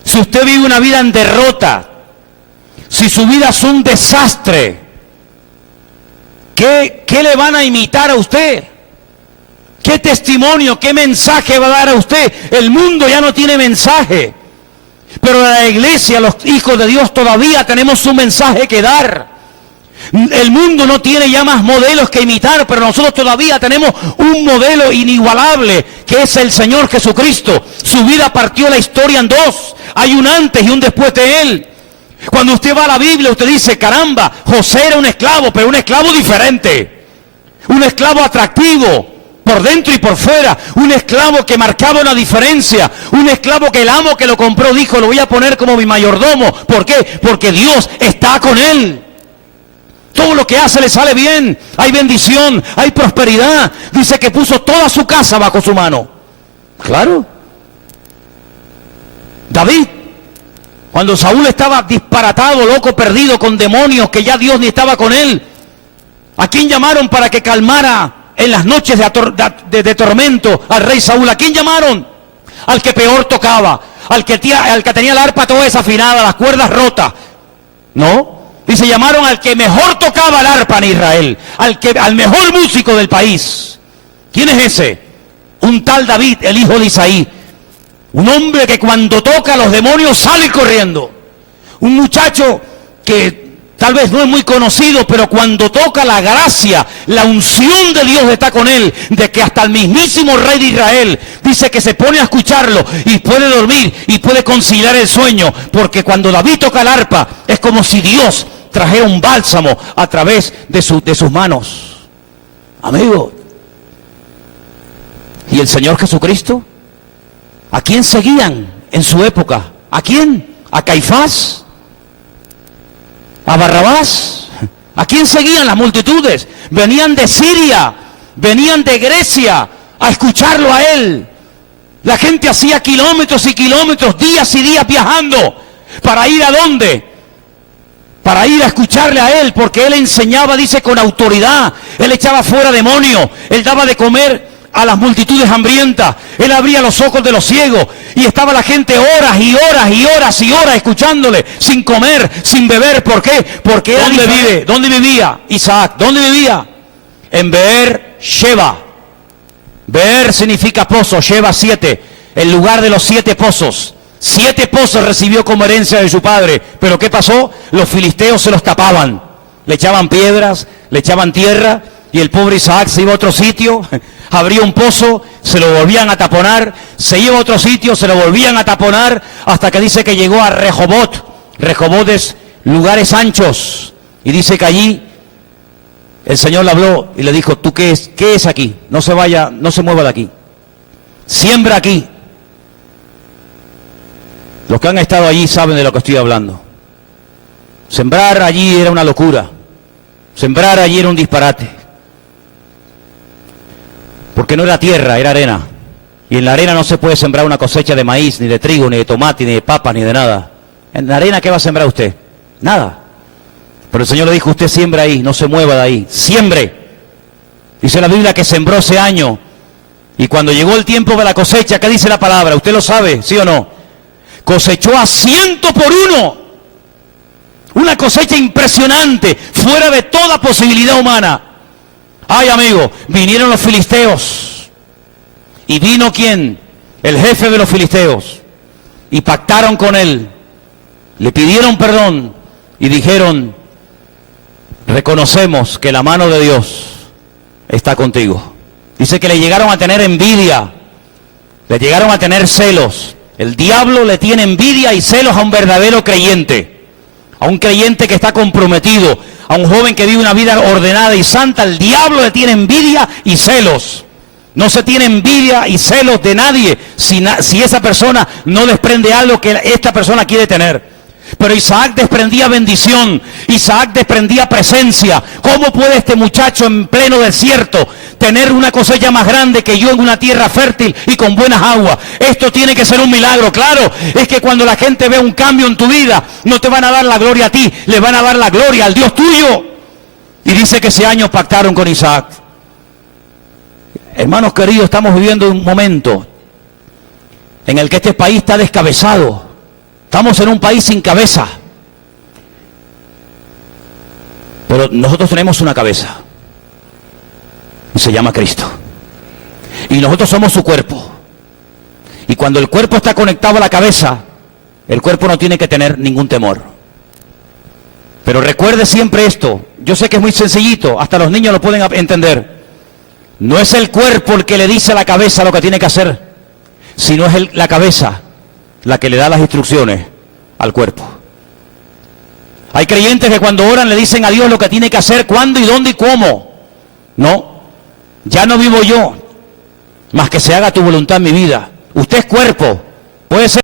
Si usted vive una vida en derrota, si su vida es un desastre, ¿qué le van a imitar a usted? ¿Qué testimonio, qué mensaje va a dar a usted? El mundo ya no tiene mensaje. Pero la iglesia, los hijos de Dios, todavía tenemos un mensaje que dar. El mundo no tiene ya más modelos que imitar, pero nosotros todavía tenemos un modelo inigualable, que es el Señor Jesucristo. Su vida partió la historia en dos. Hay un antes y un después de Él. Cuando usted va a la Biblia, usted dice, caramba, José era un esclavo, pero un esclavo diferente. Un esclavo atractivo, por dentro y por fuera, un esclavo que marcaba una diferencia, un esclavo que el amo que lo compró dijo, lo voy a poner como mi mayordomo. ¿Por qué? Porque Dios está con él. Todo lo que hace le sale bien, hay bendición, hay prosperidad. Dice que puso toda su casa bajo su mano. Claro. David, cuando Saúl estaba disparatado, loco, perdido, con demonios, que ya Dios ni estaba con él, ¿a quién llamaron para que calmara en las noches de tormento al rey Saúl? ¿A quién llamaron? Al que peor tocaba, al que tenía la arpa toda desafinada, las cuerdas rotas. ¿No? Dice, llamaron al que mejor tocaba el arpa en Israel, al mejor músico del país. ¿Quién es ese? Un tal David, el hijo de Isaí. Un hombre que cuando toca los demonios salen corriendo. Un muchacho que tal vez no es muy conocido, pero cuando toca la gracia, la unción de Dios está con él, de que hasta el mismísimo rey de Israel dice que se pone a escucharlo y puede dormir y puede conciliar el sueño, porque cuando David toca el arpa es como si Dios trajera un bálsamo a través de sus manos. Amigo, ¿y el Señor Jesucristo? ¿A quién seguían en su época? ¿A quién? ¿A Caifás? ¿A Barrabás? ¿A quién seguían las multitudes? Venían de Siria, venían de Grecia a escucharlo a él. La gente hacía kilómetros y kilómetros, días y días viajando. ¿Para ir a dónde? Para ir a escucharle a él, porque él enseñaba, dice, con autoridad. Él echaba fuera demonios, él daba de comer a las multitudes hambrientas, él abría los ojos de los ciegos, y estaba la gente horas y horas y horas y horas escuchándole, sin comer, sin beber. ¿Por qué? Porque era diferente. ¿Dónde vivía Isaac? ¿Dónde vivía? En Beer Sheba. Beer significa pozo, Sheba 7, el lugar de los 7 pozos. 7 pozos recibió como herencia de su padre. Pero ¿qué pasó? Los filisteos se los tapaban, le echaban piedras, le echaban tierra, y el pobre Isaac se iba a otro sitio, abría un pozo, se lo volvían a taponar, se iba a otro sitio, se lo volvían a taponar, hasta que dice que llegó a Rehobot. Rehobot es lugares anchos, y dice que allí el Señor le habló y le dijo, ¿tú qué es aquí? No se vaya, no se mueva de aquí, siembra aquí. Los que han estado allí saben de lo que estoy hablando. Sembrar allí era una locura, sembrar allí era un disparate. Porque no era tierra, era arena. Y en la arena no se puede sembrar una cosecha de maíz, ni de trigo, ni de tomate, ni de papas, ni de nada. En la arena, ¿qué va a sembrar usted? Nada. Pero el Señor le dijo, usted siembra ahí, no se mueva de ahí. Siembre. Dice la Biblia que sembró ese año. Y cuando llegó el tiempo de la cosecha, ¿qué dice la palabra? ¿Usted lo sabe, sí o no? Cosechó a 100 por 1. Una cosecha impresionante, fuera de toda posibilidad humana. Ay, amigo, vinieron los filisteos. ¿Y vino quién? El jefe de los filisteos. Y pactaron con él. Le pidieron perdón y dijeron, reconocemos que la mano de Dios está contigo. Dice que le llegaron a tener envidia, le llegaron a tener celos. El diablo le tiene envidia y celos a un verdadero creyente, a un creyente que está comprometido, a un joven que vive una vida ordenada y santa. El diablo le tiene envidia y celos. No se tiene envidia y celos de nadie si esa persona no desprende algo que esta persona quiere tener. Pero Isaac desprendía bendición, Isaac desprendía presencia. ¿Cómo puede este muchacho en pleno desierto tener una cosecha más grande que yo en una tierra fértil y con buenas aguas? Esto tiene que ser un milagro, claro. Es que cuando la gente ve un cambio en tu vida, no te van a dar la gloria a ti, le van a dar la gloria al Dios tuyo. Y dice que ese año pactaron con Isaac. Hermanos queridos, estamos viviendo un momento en el que este país está descabezado. Estamos en un país sin cabeza. Pero nosotros tenemos una cabeza. Y se llama Cristo. Y nosotros somos su cuerpo. Y cuando el cuerpo está conectado a la cabeza, el cuerpo no tiene que tener ningún temor. Pero recuerde siempre esto. Yo sé que es muy sencillito, hasta los niños lo pueden entender. No es el cuerpo el que le dice a la cabeza lo que tiene que hacer, sino es la cabeza la que le da las instrucciones al cuerpo. Hay creyentes que cuando oran le dicen a Dios lo que tiene que hacer, cuándo y dónde y cómo. No, ya no vivo yo, más que se haga tu voluntad en mi vida. Usted es cuerpo, puede ser